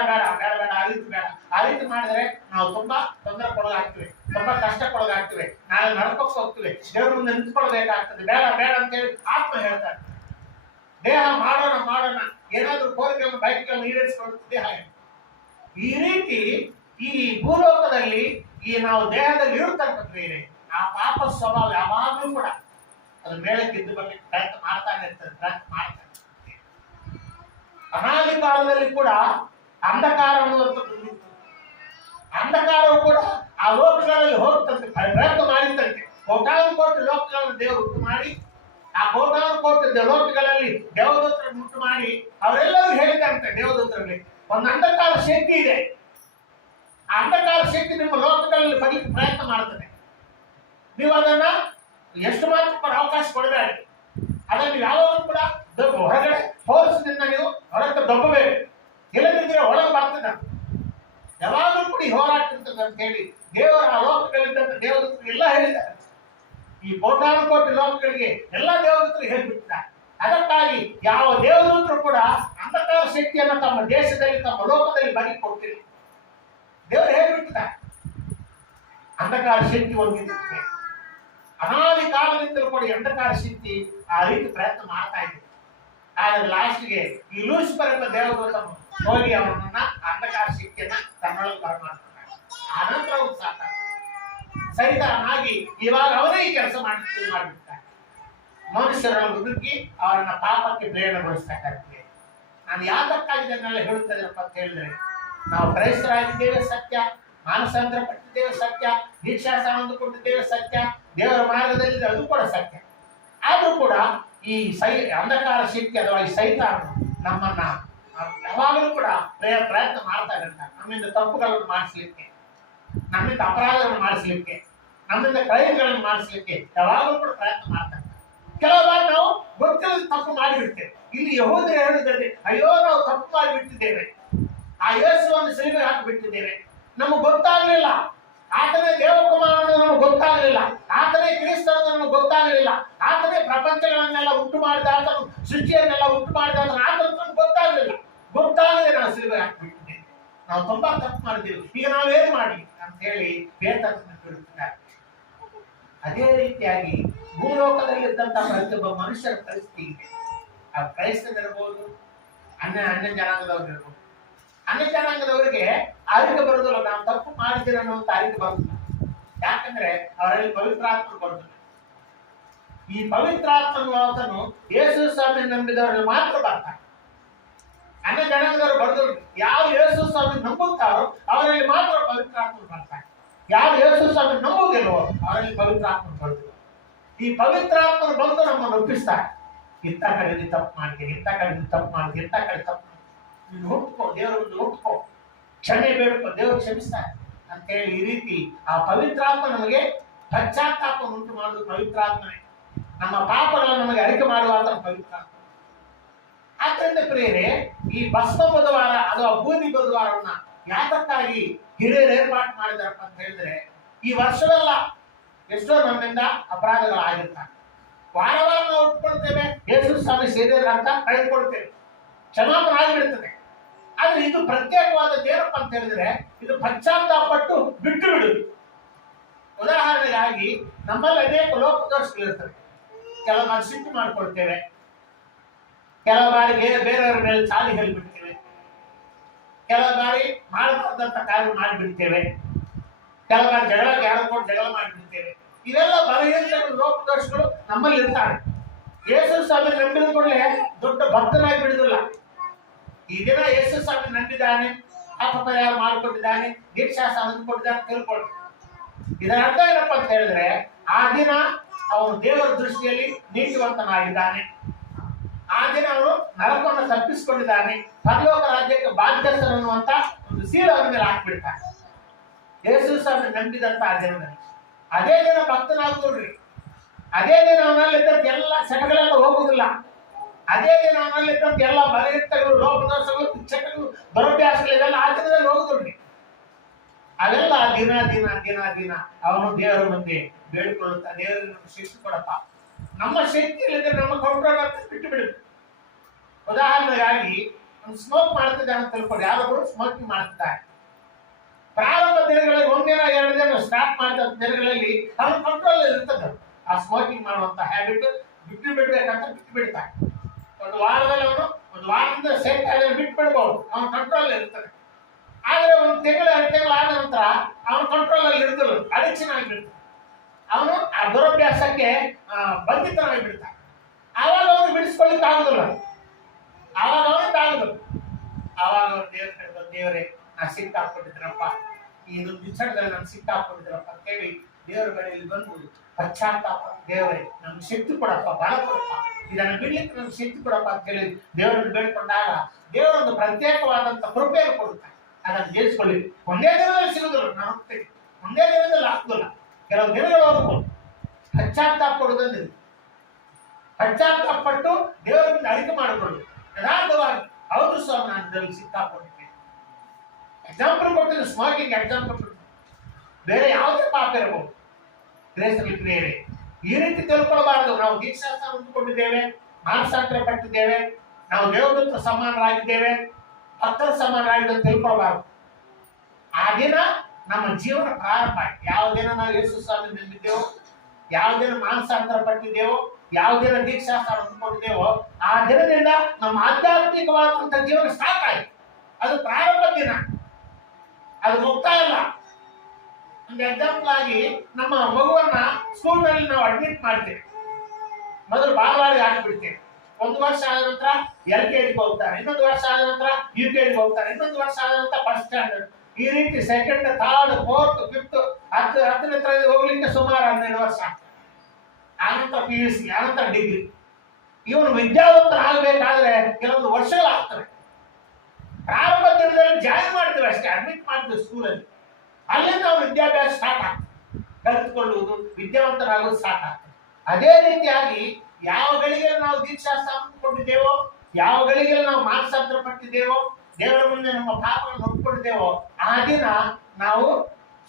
ಆ ರೀತಿ ಮಾಡಿದ್ರೆ ನಾವು ತುಂಬಾ ತೊಂದರೆಗೊಳಗಾಗ್ತೀವಿ, ತುಂಬಾ ಕಷ್ಟಕ್ಕೊಳಗಾಗ್ತೀವಿ, ನಾಳೆ ನರಕಕ್ಕೆ ಹೋಗ್ತೀವಿ, ದೇವ್ರ ಮುಂದೆ ನಿಂತ್ಕೊಳ್ಬೇಕಾಗ್ತದೆ. ಬೇಡ ಅಂತೇಳಿ ಆತ್ಮ ಹೇಳ್ತಾರೆ. ದೇಹ ಮಾಡೋಣ ಏನಾದ್ರೂ ಕೋರಿಕೆಗಳನ್ನು ಬಯಕೆಗಳನ್ನು ಈಡೇರಿಸಿಕೊಳ್ಳುತ್ತೆ ದೇಹ. ಈ ರೀತಿ ಈ ಭೂಲೋಕದಲ್ಲಿ ಈ ನಾವು ದೇಹದಲ್ಲಿ ಇರುತ್ತಂತಂದ್ರೆ ಆ ಪಾಪ ಸ್ವಭಾವ ಯಾವಾಗಲೂ ಕೂಡ ಅದು ಮೇಳಕ್ಕೆ ಎದ್ದು ಬರ್ಲಿಕ್ಕೆ ಪ್ರಯತ್ನ ಮಾಡ್ತಾನೆ ಇರ್ತದೆ. ಅನಾದಿ ಕಾಲದಲ್ಲಿ ಕೂಡ ಅಂಧಕಾರ ಅನ್ನುವಂಥದ್ದು, ಅಂಧಕಾರವು ಕೂಡ ಆ ಲೋಕಗಳಲ್ಲಿ ಹೋಗ್ತಂತೆ, ಪ್ರಯತ್ನ ಮಾಡಿದಂತೆ. ಕೋಟಿ ಲೋಕಗಳನ್ನು ದೇವರು ಉಂಟು ಮಾಡಿ, ಆ ಕೋಟಿ ಲೋಕಗಳಲ್ಲಿ ದೇವದೂತರನ್ನು ಉಂಟು ಮಾಡಿ ಅವರೆಲ್ಲರೂ ಹೇಳಿದಂತೆ, ದೇವದೂತರಲ್ಲಿ ಒಂದು ಅಂಧಕಾರ ಶಕ್ತಿ ಇದೆ. ಆ ಅಂಧಕಾರ ಶಕ್ತಿ ನಿಮ್ಮ ಲೋಕಗಳಲ್ಲಿ ಬರ್ಲಿಕ್ಕೆ ಪ್ರಯತ್ನ ಮಾಡ್ತದೆ. ನೀವು ಅದನ್ನ ಎಷ್ಟು ಮಾತ್ರ ಕೂಡ ಅವಕಾಶ ಕೊಡಬೇಡಿ. ಅದನ್ನು ಯಾವಾಗಲೂ ಕೂಡ ಹೊರಗಡೆ ಫೋರ್ಸ್ನಿಂದ ನೀವು ಹೊರಗೆ ದೊಬ್ಬಬೇಕು. ಇಲ್ಲದಿದ್ದರೆ ಒಳಗೆ ಬರ್ತದೆ. ಯಾವಾಗಲೂ ಕೂಡ ಈ ಹೋರಾಟ ಇರ್ತದೆ ಅಂತ ಹೇಳಿ ದೇವರ ಆ ಲೋಕಗಳಿದ್ದಂತ ದೇವದೂತರು ಎಲ್ಲ ಹೇಳಿದ್ದಾರೆ. ಈ ಕೋಟಿ ಲೋಕಗಳಿಗೆ ಎಲ್ಲ ದೇವದೂತರು ಹೇಳ್ಬಿಟ್ಟಿದ್ದಾರೆ. ಅದಕ್ಕಾಗಿ ಯಾವ ದೇವದೂತರು ಕೂಡ ಅಂಧಕಾರ ಶಕ್ತಿಯನ್ನು ತಮ್ಮ ದೇಶದಲ್ಲಿ ತಮ್ಮ ಲೋಕದಲ್ಲಿ ಬರಿ ಕೊಡ್ತಿಲ್ಲ. ದೇವರು ಹೇಳ್ಬಿಟ್ಟಿದ್ದಾರೆ ಅಂಧಕಾರ ಶಕ್ತಿ ಒಂದಿದೆ. ಅನಾದಿ ಕಾಲದಿಂದಲೂ ಕೂಡ ಅಂಧಕಾರ ಶಕ್ತಿ ಆ ರೀತಿ ಪ್ರಯತ್ನ ಮಾಡ್ತಾ ಇದೆ. ಆದ್ರೆ ಲಾಸ್ಟ್ಗೆ ಈ ಲೂಸಿಫರ್ ಎಂಬ ದೇವದೂತ ಹೋಗಿ ಅವನನ್ನ ಅಂಧಕಾರ ಶಕ್ತಿಯನ್ನ ತನ್ನೊಳಗೆ ಬರಮಾಡ್ತಾನೆ. ಆನಂತರ ಅವ್ರು ಸಾಕಾಗ ಸೈತಾನಾಗಿ ಇವಾಗ ಅವರೇ ಈ ಕೆಲಸ ಮಾಡಿಬಿಡ್ತಾರೆ. ಮನುಷ್ಯರನ್ನು ಹುಡುಕಿ ಅವರನ್ನ ಪಾಪಕ್ಕೆ ಪ್ರೇರಣೆಗೊಳಿಸ್ಬೇಕಾಗ್ತದೆ. ನಾನು ಯಾತಕ್ಕಾಗಿ ಇದನ್ನೆಲ್ಲ ಹೇಳುತ್ತೇನಪ್ಪ ಅಂತ ಹೇಳಿದ್ರೆ, ನಾವು ಕ್ರೈಸ್ತರಾಗಿದ್ದೇವೆ ಸತ್ಯ, ಮಾನಸಾಂತರ ಪಟ್ಟಿದ್ದೇವೆ ಸತ್ಯ, ದೀಕ್ಷಾಸ್ನಾನ ಹೊಂದಿಕೊಂಡಿದ್ದೇವೆ ಸತ್ಯ, ದೇವರ ಮಾರ್ಗದಲ್ಲಿ ಅದು ಕೂಡ ಸತ್ಯ. ಆದ್ರೂ ಕೂಡ ಈ ಅಂಧಕಾರ ಶಕ್ತಿ ಅಥವಾ ಈ ಸೈತಾನ ನಮ್ಮನ್ನ ಯಾವಾಗಲೂ ಕೂಡ ಪ್ರಯತ್ನ ಮಾಡ್ತಾ ಇರ್ತಾರೆ. ನಮ್ಮಿಂದ ತಪ್ಪುಗಳನ್ನು ಮಾಡಿಸ್ಲಿಕ್ಕೆ, ನಮ್ಮಿಂದ ಅಪರಾಧಗಳನ್ನು ಮಾಡಿಸ್ಲಿಕ್ಕೆ, ನಮ್ಮಿಂದ ಕ್ರೈಮ್ಗಳನ್ನು ಮಾಡಿಸ್ಲಿಕ್ಕೆ ಯಾವಾಗಲೂ ಕೂಡ ಪ್ರಯತ್ನ ಮಾಡ್ತಾ ಇರ್ತಾರೆ. ಕೆಲವು ಬಾರಿ ನಾವು ಗೊತ್ತಿಲ್ಲದ ತಪ್ಪು ಮಾಡಿಬಿಡ್ತೇವೆ. ಇಲ್ಲಿ ಯೆಹೂದ್ಯರು ಹೇಳಿದರೆ, ಅಯ್ಯೋ ನಾವು ತಪ್ಪು ಮಾಡಿಬಿಟ್ಟಿದ್ದೇವೆ, ಆ ಯೇಸುವನ್ನು ಸಿಲುಬೆಗೆ ಹಾಕಿಬಿಟ್ಟಿದ್ದೇವೆ, ನಮಗೆ ಗೊತ್ತಾಗಲಿಲ್ಲ, ಆತನೇ ದೇವಕುಮಾರನ ನಮಗೆ ಗೊತ್ತಾಗಲಿಲ್ಲ, ಆತನೇ ಕ್ರಿಸ್ತನ ನಮಗೆ ಗೊತ್ತಾಗಲಿಲ್ಲ, ಆತನೇ ಪ್ರಪಂಚಗಳನ್ನೆಲ್ಲ ಉಂಟು ಮಾಡಿದ, ಆತನು ಸೃಷ್ಟಿಯನ್ನೆಲ್ಲ ಉಂಟು ಮಾಡಿದ, ಆತನ ನಮ್ಗೆ ಗೊತ್ತಾಗದೆ ನಾವು ಸಿಲುಬೆಗೆ ಹಾಕಿಬಿಟ್ಟಿದ್ದೇವೆ, ನಾವು ತುಂಬಾ ತಪ್ಪು ಮಾಡಿದ್ದೇವೆ, ಈಗ ನಾವೇನು ಮಾಡಿ ಅಂತ ಹೇಳಿ ಬೇತನ ಕೇಳುತ್ತಾರೆ. ಅದೇ ರೀತಿಯಾಗಿ ಭೂಲೋಕದಲ್ಲಿದ್ದಂತಹ ಪ್ರತಿಯೊಬ್ಬ ಮನುಷ್ಯರ ಪರಿಸ್ಥಿತಿ ಇದೆ. ಆ ಕ್ರೈಸ್ತರಿರ್ಬೋದು, ಅನ್ಯ ಜನಾಂಗದವ್ರು ಇರ್ಬೋದು. ಅನ್ಯ ಜನಾಂಗದವರಿಗೆ ಅರಿಕೆ ಬರುದಿಲ್ಲ, ನಾವು ತಪ್ಪು ಮಾಡಿದ್ದೀರ ಅನ್ನುವಂತ ಅರಿಕೆ ಬರುದಿಲ್ಲ. ಯಾಕಂದ್ರೆ ಅವರಲ್ಲಿ ಪವಿತ್ರಾತ್ಮ ಬರುದಿಲ್ಲ. ಈ ಪವಿತ್ರಾತ್ಮನು ಯೇಸು ಸ್ವಾಮಿ ನಂಬಿದವರಲ್ಲಿ ಮಾತ್ರ ಬರ್ತಾರೆ. ಅನ್ಯ ಜನಾಂಗದವರು ಬರುದಿಲ್ಲ. ಯಾವ ಯೇಸು ಸ್ವಾಮಿ ನಂಬುತ್ತಾರೋ ಅವರಲ್ಲಿ ಮಾತ್ರ ಪವಿತ್ರಾತ್ಮ ಬರ್ತಾರೆ. ಯಾವ ಯೇಸು ಸ್ವಾಮಿ ನಂಬುವುದಿಲ್ಲವೋ ಅವರಲ್ಲಿ ಪವಿತ್ರಾತ್ಮ ಬರುದಿಲ್ಲ. ಈ ಪವಿತ್ರಾತ್ಮರು ಬಂದು ನಮ್ಮನ್ನು ಒಪ್ಪಿಸ್ತಾರೆ. ಇಂಥ ಕಡೆ ನೀನು ತಪ್ಪು ಮಾಡ್ತೀನಿ, ಇಂಥ ಕಡೆ ನೀನು ತಪ್ಪು ಮಾಡ್ತೀನಿ, ಇಂಥ ಕಡೆ ತಪ್ಪು ನೀನು ಒಪ್ಕೋ, ದೇವರ ಮುಂದೆ ಒಪ್ಕೋ, ಕ್ಷಮೆ ಬೇಡ್ಕೋ, ದೇವರು ಕ್ಷಮಿಸ್ತಾರೆ ಅಂತ ಹೇಳಿ ಈ ರೀತಿ ಆ ಪವಿತ್ರಾತ್ಮ ನಮಗೆ ಪಶ್ಚಾತ್ತಾಪ ಉಂಟು ಮಾಡುವುದು ಪವಿತ್ರಾತ್ಮನೇ. ನಮ್ಮ ಪಾಪಗಳನ್ನು ನಮಗೆ ಅರಿಕೆ ಮಾಡುವಂತ ಪವಿತ್ರಾತ್ಮ. ಆದ್ದರಿಂದ ಪ್ರಿಯರೇ, ಈ ಭಸ್ಮ ಬುಧವಾರ ಅಥವಾ ಬೂದಿ ಬುಧವಾರವನ್ನ ಯಾತಕ್ಕಾಗಿ ಹಿರಿಯರು ಏರ್ಪಾటు ಮಾಡಿದಾರಪ್ಪ ಅಂತ ಹೇಳಿದ್ರೆ, ಈ ವರ್ಷವೆಲ್ಲ ಎಷ್ಟೋ ನಮ್ಮಿಂದ ಅಪರಾಧಗಳಾಗಿರ್ತಾರೆ. ವಾರ ವಾರ ನಾವು ಒಪ್ಕೊಳ್ತೇವೆ, ಯೇಸು ಸ್ವಾಮಿ ಸೇರಿದ್ರೆ ಅಂತ ಕಳೆದುಕೊಳ್ತೇವೆ, ಕ್ಷಮಾಪಣೆ ಆಗಿಬಿಡ್ತದೆ. ಆದ್ರೆ ಇದು ಪ್ರತ್ಯೇಕವಾದದ್ದು ಏನಪ್ಪ ಅಂತ ಹೇಳಿದ್ರೆ, ಇದು ಪಶ್ಚಾತ್ತಾಪಟ್ಟು ಬಿಟ್ಟು ಬಿಡುದು. ಉದಾಹರಣೆಗಾಗಿ ನಮ್ಮಲ್ಲಿ ಅನೇಕ ಲೋಪದೋಷಗಳಿರ್ತವೆ. ಕೆಲವು ಬಾರಿ ಸಿಟ್ಟು ಮಾಡ್ಕೊಳ್ತೇವೆ, ಕೆಲವು ಬಾರಿಗೆ ಬೇರೆಯವರ ಮೇಲೆ ಚಾಲಿ ಹೇಳಿಬಿಡ್ತೇವೆ, ಕೆಲವು ಬಾರಿ ಮಾಡಬಾರ್ದಂತ ಕಾರ್ಯ ಮಾಡಿಬಿಡ್ತೇವೆ, ಕೆಲವು ಬಾರಿ ಜಗಳಕ್ಕೆ ಆಡ್ಕೊಂಡು ಜಗಳ ಮಾಡಿಬಿಡ್ತೇವೆ. ಇವೆಲ್ಲ ಬಲಹೀನತೆ ಲೋಪದೋಷಗಳು ನಮ್ಮಲ್ಲಿ ಇರ್ತಾರೆ. ಯೇಸು ಸ್ವಾಮಿ ನಂಬಿದ ಕೂಡಲೇ ದೊಡ್ಡ ಭಕ್ತನಾಗಿ ಬಿಡುದಿಲ್ಲ. ಈ ದಿನ ಯೇಸು ಸ್ವಾಮಿ ನಂಬಿದ್ದಾನೆ, ಪಾಪಪರಿಹಾರ ಮಾಡಿಕೊಂಡಿದ್ದಾನೆ, ದೀಕ್ಷಾಸ್ನಾನ ಹೊಂದಿಕೊಂಡಿದ್ದಾನೆ ತಿಳ್ಕೊಳ್ಳಿ. ಇದರ ಅರ್ಥ ಏನಪ್ಪ ಅಂತ ಹೇಳಿದ್ರೆ, ಆ ದಿನ ಅವನು ದೇವರ ದೃಷ್ಟಿಯಲ್ಲಿ ನೀತಿವಂತನಾಗಿದ್ದಾನೆ. ಆ ದಿನ ಅವನು ನರಕವನ್ನು ತಪ್ಪಿಸಿಕೊಂಡಿದ್ದಾನೆ, ಪರಲೋಕ ರಾಜ್ಯಕ್ಕೆ ಬಾಧ್ಯಸ್ಥನನ್ನುವಂತ ಒಂದು ಸೀರೆ ಅವನ ಮೇಲೆ ಹಾಕಿಬಿಡ್ತಾನೆ. ಯೇಸು ಸ್ವಾಮಿ ನಂಬಿದಂತ ಆ ದಿನದಲ್ಲಿ ಅದೇ ದಿನ ಭಕ್ತನಾಗ್ತೋಡ್ರಿ. ಅದೇ ದಿನ ಅವನಲ್ಲಿದ್ದಂತ ಎಲ್ಲ ಸೆಟಗಳೆಲ್ಲ ಹೋಗುದಿಲ್ಲ. ಅದೇ ದಿನ ಅವನಲ್ಲಿದ್ದಂತ ಎಲ್ಲ ಬಲಯುಕ್ತಗಳು, ಲೋಪದೋಷಗಳು, ಶಿಕ್ಷಕಗಳು, ಬರೋಭ್ಯಾಸಗಳು ಇವೆಲ್ಲ ಆ ದಿನದಲ್ಲಿ ಹೋಗುದಿಲ್ರಿ. ಅವೆಲ್ಲ ದಿನ ದಿನ ದಿನ ದಿನ ಅವನು ದೇವರ ಮುಂದೆ ಬೇಡಿಕೊಳ್ಳುತ್ತಾ, ದೇವರಿಗೆ ಶಿಕ್ಷೆ ಕೊಡಪ್ಪ, ನಮ್ಮ ಶಕ್ತಿ ಇಲ್ಲದೆ ನಮ್ಮ ಕಂಟ್ರೋಲ್ ಅಂತ ಬಿಟ್ಟು ಬಿಡುತ್ತೆ. ಉದಾಹರಣೆಗಾಗಿ ಒಂದು ಸ್ಮೋಕ್ ಮಾಡ್ತಿದ್ದಾನೆ ಅಂತ ತಿಳ್ಕೊಂಡು, ಯಾರೊಬ್ಬರು ಸ್ಮೋಕಿಂಗ್ ಮಾಡ್ತಿದ್ದಾರೆ. ಪ್ರಾರಂಭ ದಿನಗಳಲ್ಲಿ 1 ದಿನ 2 ದಿನ ಸ್ಟಾರ್ಟ್ ಮಾಡಿದ ದಿನಗಳಲ್ಲಿ ಅವನ ಕಂಟ್ರೋಲ್ ಇರ್ತದೆ. ಆ ಸ್ಮೋಕಿಂಗ್ ಮಾಡುವಂತ ಹ್ಯಾಬಿಟ್ ಬಿಟ್ಟು ಬಿಡ್ಬೇಕಂತ ಬಿಟ್ಟು ಬಿಡ್ತಾರೆ. ಒಂದು ವಾರದಲ್ಲಿ ಅವನು ಒಂದು ವಾರದಿಂದ ಸೇಫ್ ಬಿಟ್ಟು ಬಿಡ್ಬೋದು, ಅವನ ಕಂಟ್ರೋಲ್ ಇರ್ತದೆ. ಆದ್ರೆ 1 ತಿಂಗಳು 2 ತಿಂಗಳು ಆದ ನಂತರ ಅವನ ಕಂಟ್ರೋಲ್ ಅಲ್ಲಿ ಇರ್ತಿಲ್ಲ, ಅಡಿಕ್ಷನ್ ಆಗಿಬಿಡ್ತಾನೆ. ಅವನು ಆ ದುರಭ್ಯಾಸಕ್ಕೆ ಬಂಧಿತನಾಗಿ ಬಿಡ್ತಾನೆ. ಆವಾಗ ಅವನು ಬಿಡಿಸ್ಕೊಳ್ಳಿಕ್ಕೆ ಆಗುದಿಲ್ಲ, ಆವಾಗ ಅವನಿಗೆ ಆಗುದಿಲ್ಲ. ಆವಾಗ ಅವ್ರು ದೇವ್ರ ಕಡೆ ಬಂದು, ದೇವರೇ ನಾ ಸಿಕ್ಕಾಕೊಂಡಿದ್ರಪ್ಪ, ಇದೊಂದು ವಿಚಾರದಲ್ಲಿ ನಾನು ಸಿಕ್ಕಾಕೊಂಡಿದ್ರಪ್ಪ ಅಂತ ಹೇಳಿ ದೇವರ ಕಡೆಯಲ್ಲಿ ಬಂದು ಪಶ್ಚಾತ್ತಾಪ, ದೇವರೇ ನಮ್ಗೆ ಶಕ್ತಿ ಕೊಡಪ್ಪ, ಬಲ ಕೊಡಪ್ಪ, ಇದನ್ನು ಬಿಡ್ಲಿಕ್ಕೆ ನಮ್ಗೆ ಶಕ್ತಿ ಕೊಡಪ್ಪ ಅಂತ ಹೇಳಿ ದೇವರನ್ನು ಬೇಡ್ಕೊಂಡಾಗ ದೇವರೊಂದು ಪ್ರತ್ಯೇಕವಾದಂತ ಕೃಪೆಯನ್ನು ಕೊಡುತ್ತಾರೆ. ಅದನ್ನು ಜಯಿಸ್ಕೊಳ್ಳಿ. ಒಂದೇ ದಿನದಲ್ಲಿ ಸಿಗುದಿಲ್ಲ, ನಾನು ಹೋಗ್ತೇನೆ, ಒಂದೇ ದಿನದಲ್ಲಿ ಆಗ್ತದಲ್ಲ, ಕೆಲವು ದಿನಗಳು ಹೋಗ್ಬೋದು. ಪಶ್ಚಾತ್ತಾಪ ಕೊಡುವುದಂದ್ರೆ ಪಶ್ಚಾತ್ತಾಪ ಪಟ್ಟು ದೇವರಿಂದ ಅರಿಕೆ ಮಾಡಿಕೊಳ್ಳಿ. ಯಥಾರ್ಥವಾಗಿ ಹೌದು ಸ್ವಾಮಿ, ನಾನು ಇದರಲ್ಲಿ ಸಿಕ್ಕಾಕೊಂಡಿದ್ದೇನೆ. ಎಕ್ಸಾಂಪಲ್ ಕೊಡ್ತೀನಿ, ಸ್ಮೋಕಿಂಗ್ ಎಕ್ಸಾಂಪಲ್ ಕೊಡ್ತೀನಿ. ಬೇರೆ ಯಾವುದೇ ಪಾಪ ಇರಬಹುದು, ಕ್ರಿಯೆಯಲ್ಲಿ ಈ ರೀತಿ ತಿಳ್ಕೊಳ್ಬಾರದು. ನಾವು ದೀಕ್ಷಾಸ್ನಾನ ಹೊಂದಿಕೊಂಡಿದ್ದೇವೆ, ಮಾನಸಾಂತರ ಪಟ್ಟಿದ್ದೇವೆ, ನಾವು ದೇವದೂತರ ಸಮಾನರಾಗಿದ್ದೇವೆ, ಭಕ್ತರ ಸಮಾನರಾಗಿದ್ದೇವೆ ಅಂತ ತಿಳ್ಕೊಳ್ಬಾರದು. ಆ ದಿನ ನಮ್ಮ ಜೀವನ ಪ್ರಾರಂಭ ಆಯ್ತು. ಯಾವ ದಿನ ನಾವು ಯೇಸು ಸ್ವಾಮಿ ನಂಬಿದ್ದೇವೋ, ಯಾವ ದಿನ ಮಾನಸಾಂತರ ಪಟ್ಟಿದ್ದೇವೋ, ಯಾವ ದಿನ ದೀಕ್ಷಾಸ್ನಾನ ಹೊಂದಿಕೊಂಡಿದ್ದೇವೋ, ಆ ದಿನದಿಂದ ನಮ್ಮ ಆಧ್ಯಾತ್ಮಿಕವಾದಂತಹ ಜೀವನ ಸ್ಟಾರ್ಟ್ ಆಯ್ತು. ಅದು ಪ್ರಾರಂಭ ದಿನ, ಅದು ಮುಕ್ತಾಯ ಅಲ್ಲ. ಒಂದು ಎಕ್ಸಾಂಪಲ್ ಆಗಿ ನಮ್ಮ ಮಗುವನ್ನ ಸ್ಕೂಲ್ ನಲ್ಲಿ ನಾವು ಅಡ್ಮಿಟ್ ಮಾಡ್ತೇವೆ. ಮೊದಲು ಬಾಲವಾಡಿಗೆ ಹಾಕಿಬಿಡ್ತೇವೆ. 1 ವರ್ಷ ಆದ ನಂತರ LKG ಹೋಗ್ತಾರೆ, ಇನ್ನೊಂದು ವರ್ಷ ಆದ ನಂತರ UKG ಹೋಗ್ತಾರೆ, ಇನ್ನೊಂದು ವರ್ಷ ಆದ ನಂತರ ಫಸ್ಟ್ ಸ್ಟ್ಯಾಂಡರ್ಡ್. ಈ ರೀತಿ ಸೆಕೆಂಡ್, ಥರ್ಡ್, ಫೋರ್ತ್, ಫಿಫ್ತ್, 10ನೇ ತರಗತಿ ಹೋಗ್ಲಿಕ್ಕೆ ಸುಮಾರು 12 ವರ್ಷ. ಆನಂತರ PUC, ಆನಂತರ ಡಿಗ್ರಿ. ಇವನು ವಿದ್ಯಾವಂತರ ಆಗ್ಬೇಕಾದ್ರೆ ಕೆಲವೊಂದು ವರ್ಷಗಳಾಗ್ತವೆ. ಪ್ರಾರಂಭ ದಿನದಲ್ಲಿ ಜಾಯಿನ್ ಮಾಡ್ತೀವಿ ಅಷ್ಟೇ, ಅಡ್ಮಿಟ್ ಮಾಡ್ತೀವಿ ಸ್ಕೂಲಲ್ಲಿ. ಅಲ್ಲಿಂದ ನಾವು ವಿದ್ಯಾಭ್ಯಾಸ ಸ್ಟಾರ್ಟ್ ಆಗ್ತದೆ, ಕಲಿತುಕೊಳ್ಳುವುದು, ವಿದ್ಯಾವಂತರಾಗೋದು ಸ್ಟಾರ್ಟ್ ಆಗ್ತದೆ. ಅದೇ ರೀತಿಯಾಗಿ ಯಾವ ಗಳಿಗೆಯಲ್ಲಿ ನಾವು ದೀಕ್ಷಾಸ್ನಾನ ಹೊಂದಿಕೊಂಡಿದ್ದೇವೋ, ಯಾವ ಗಳಿಗೆಯಲ್ಲಿ ನಾವು ಮಾನಸಾಂತರ ಪಟ್ಟಿದ್ದೇವೋ, ದೇವರ ಮುಂದೆ ನಮ್ಮ ಪಾಪಗಳನ್ನು ಹೊಂದ್ಕೊಂಡಿದ್ದೇವೋ, ಆ ದಿನ ನಾವು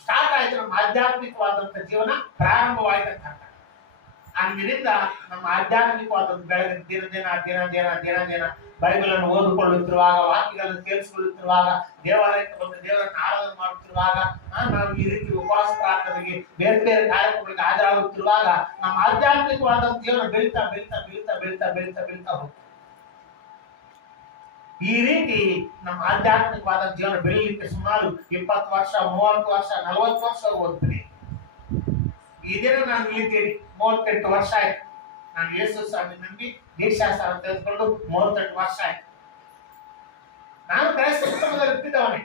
ಸ್ಟಾರ್ಟ್ ಆಯ್ತು, ನಮ್ಮ ಆಧ್ಯಾತ್ಮಿಕವಾದಂಥ ಜೀವನ ಪ್ರಾರಂಭವಾಯಿತಂತ. ಅಂದಿನಿಂದ ನಮ್ಮ ಆಧ್ಯಾತ್ಮಿಕವಾದ ಬೆಳಗ್ಗೆ ದಿನ ದಿನ ದಿನ ದಿನ ದಿನ ದಿನ ಬೈಬಲನ್ನು ಓದಿಕೊಳ್ಳುತ್ತಿರುವಾಗ, ವಾಕ್ಯಗಳನ್ನು ಕೇಳಿಸಿಕೊಳ್ಳುತ್ತಿರುವಾಗ, ದೇವಾಲಯಕ್ಕೆ ಬಂದು ದೇವರನ್ನು ಆರಾಧನೆ ಮಾಡುತ್ತಿರುವಾಗ, ನಾವು ಈ ರೀತಿ ಉಪವಾಸ ಪ್ರಾರ್ಥನೆಗೆ ಬೇರೆ ಬೇರೆ ಕಾರ್ಯಕ್ರಮಗಳಿಗೆ ಹಾಜರಾಗುತ್ತಿರುವಾಗ ನಮ್ಮ ಆಧ್ಯಾತ್ಮಿಕವಾದಂಥ ಜೀವನ ಬೆಳೀತಾ ಬೆಳೀತಾ ಬೆಳೀತಾ ಬೆಳೀತಾ ಬೆಳೀತಾ ಬೆಳೀತಾ ಹೋಗ್ತದೆ. ಈ ರೀತಿ ನಮ್ಮ ಆಧ್ಯಾತ್ಮಿಕವಾದ ಜೀವನ ಬೆಳೀಲಿಕ್ಕೆ ಸುಮಾರು 20 ವರ್ಷ, 30 ವರ್ಷ, 40 ವರ್ಷ ಹೋಗ್ತದೆ. ಈ ದಿನ ನಾನು ಇಲ್ಲಿದ್ದೇನೆ, 38 ವರ್ಷ ಆಯ್ತು. ನಾನು ಯೇಸು ಸ್ವಾಮಿ ನಂಬಿ ದೀಕ್ಷಾಸ್ನಾನ ತೆಗೆದುಕೊಂಡು 38 ವರ್ಷ ಆಯ್ತು. ನಾನು ಕ್ರೈಸ್ತ ಕುಟುಂಬದಲ್ಲಿ ಹುಟ್ಟಿದವನೇ,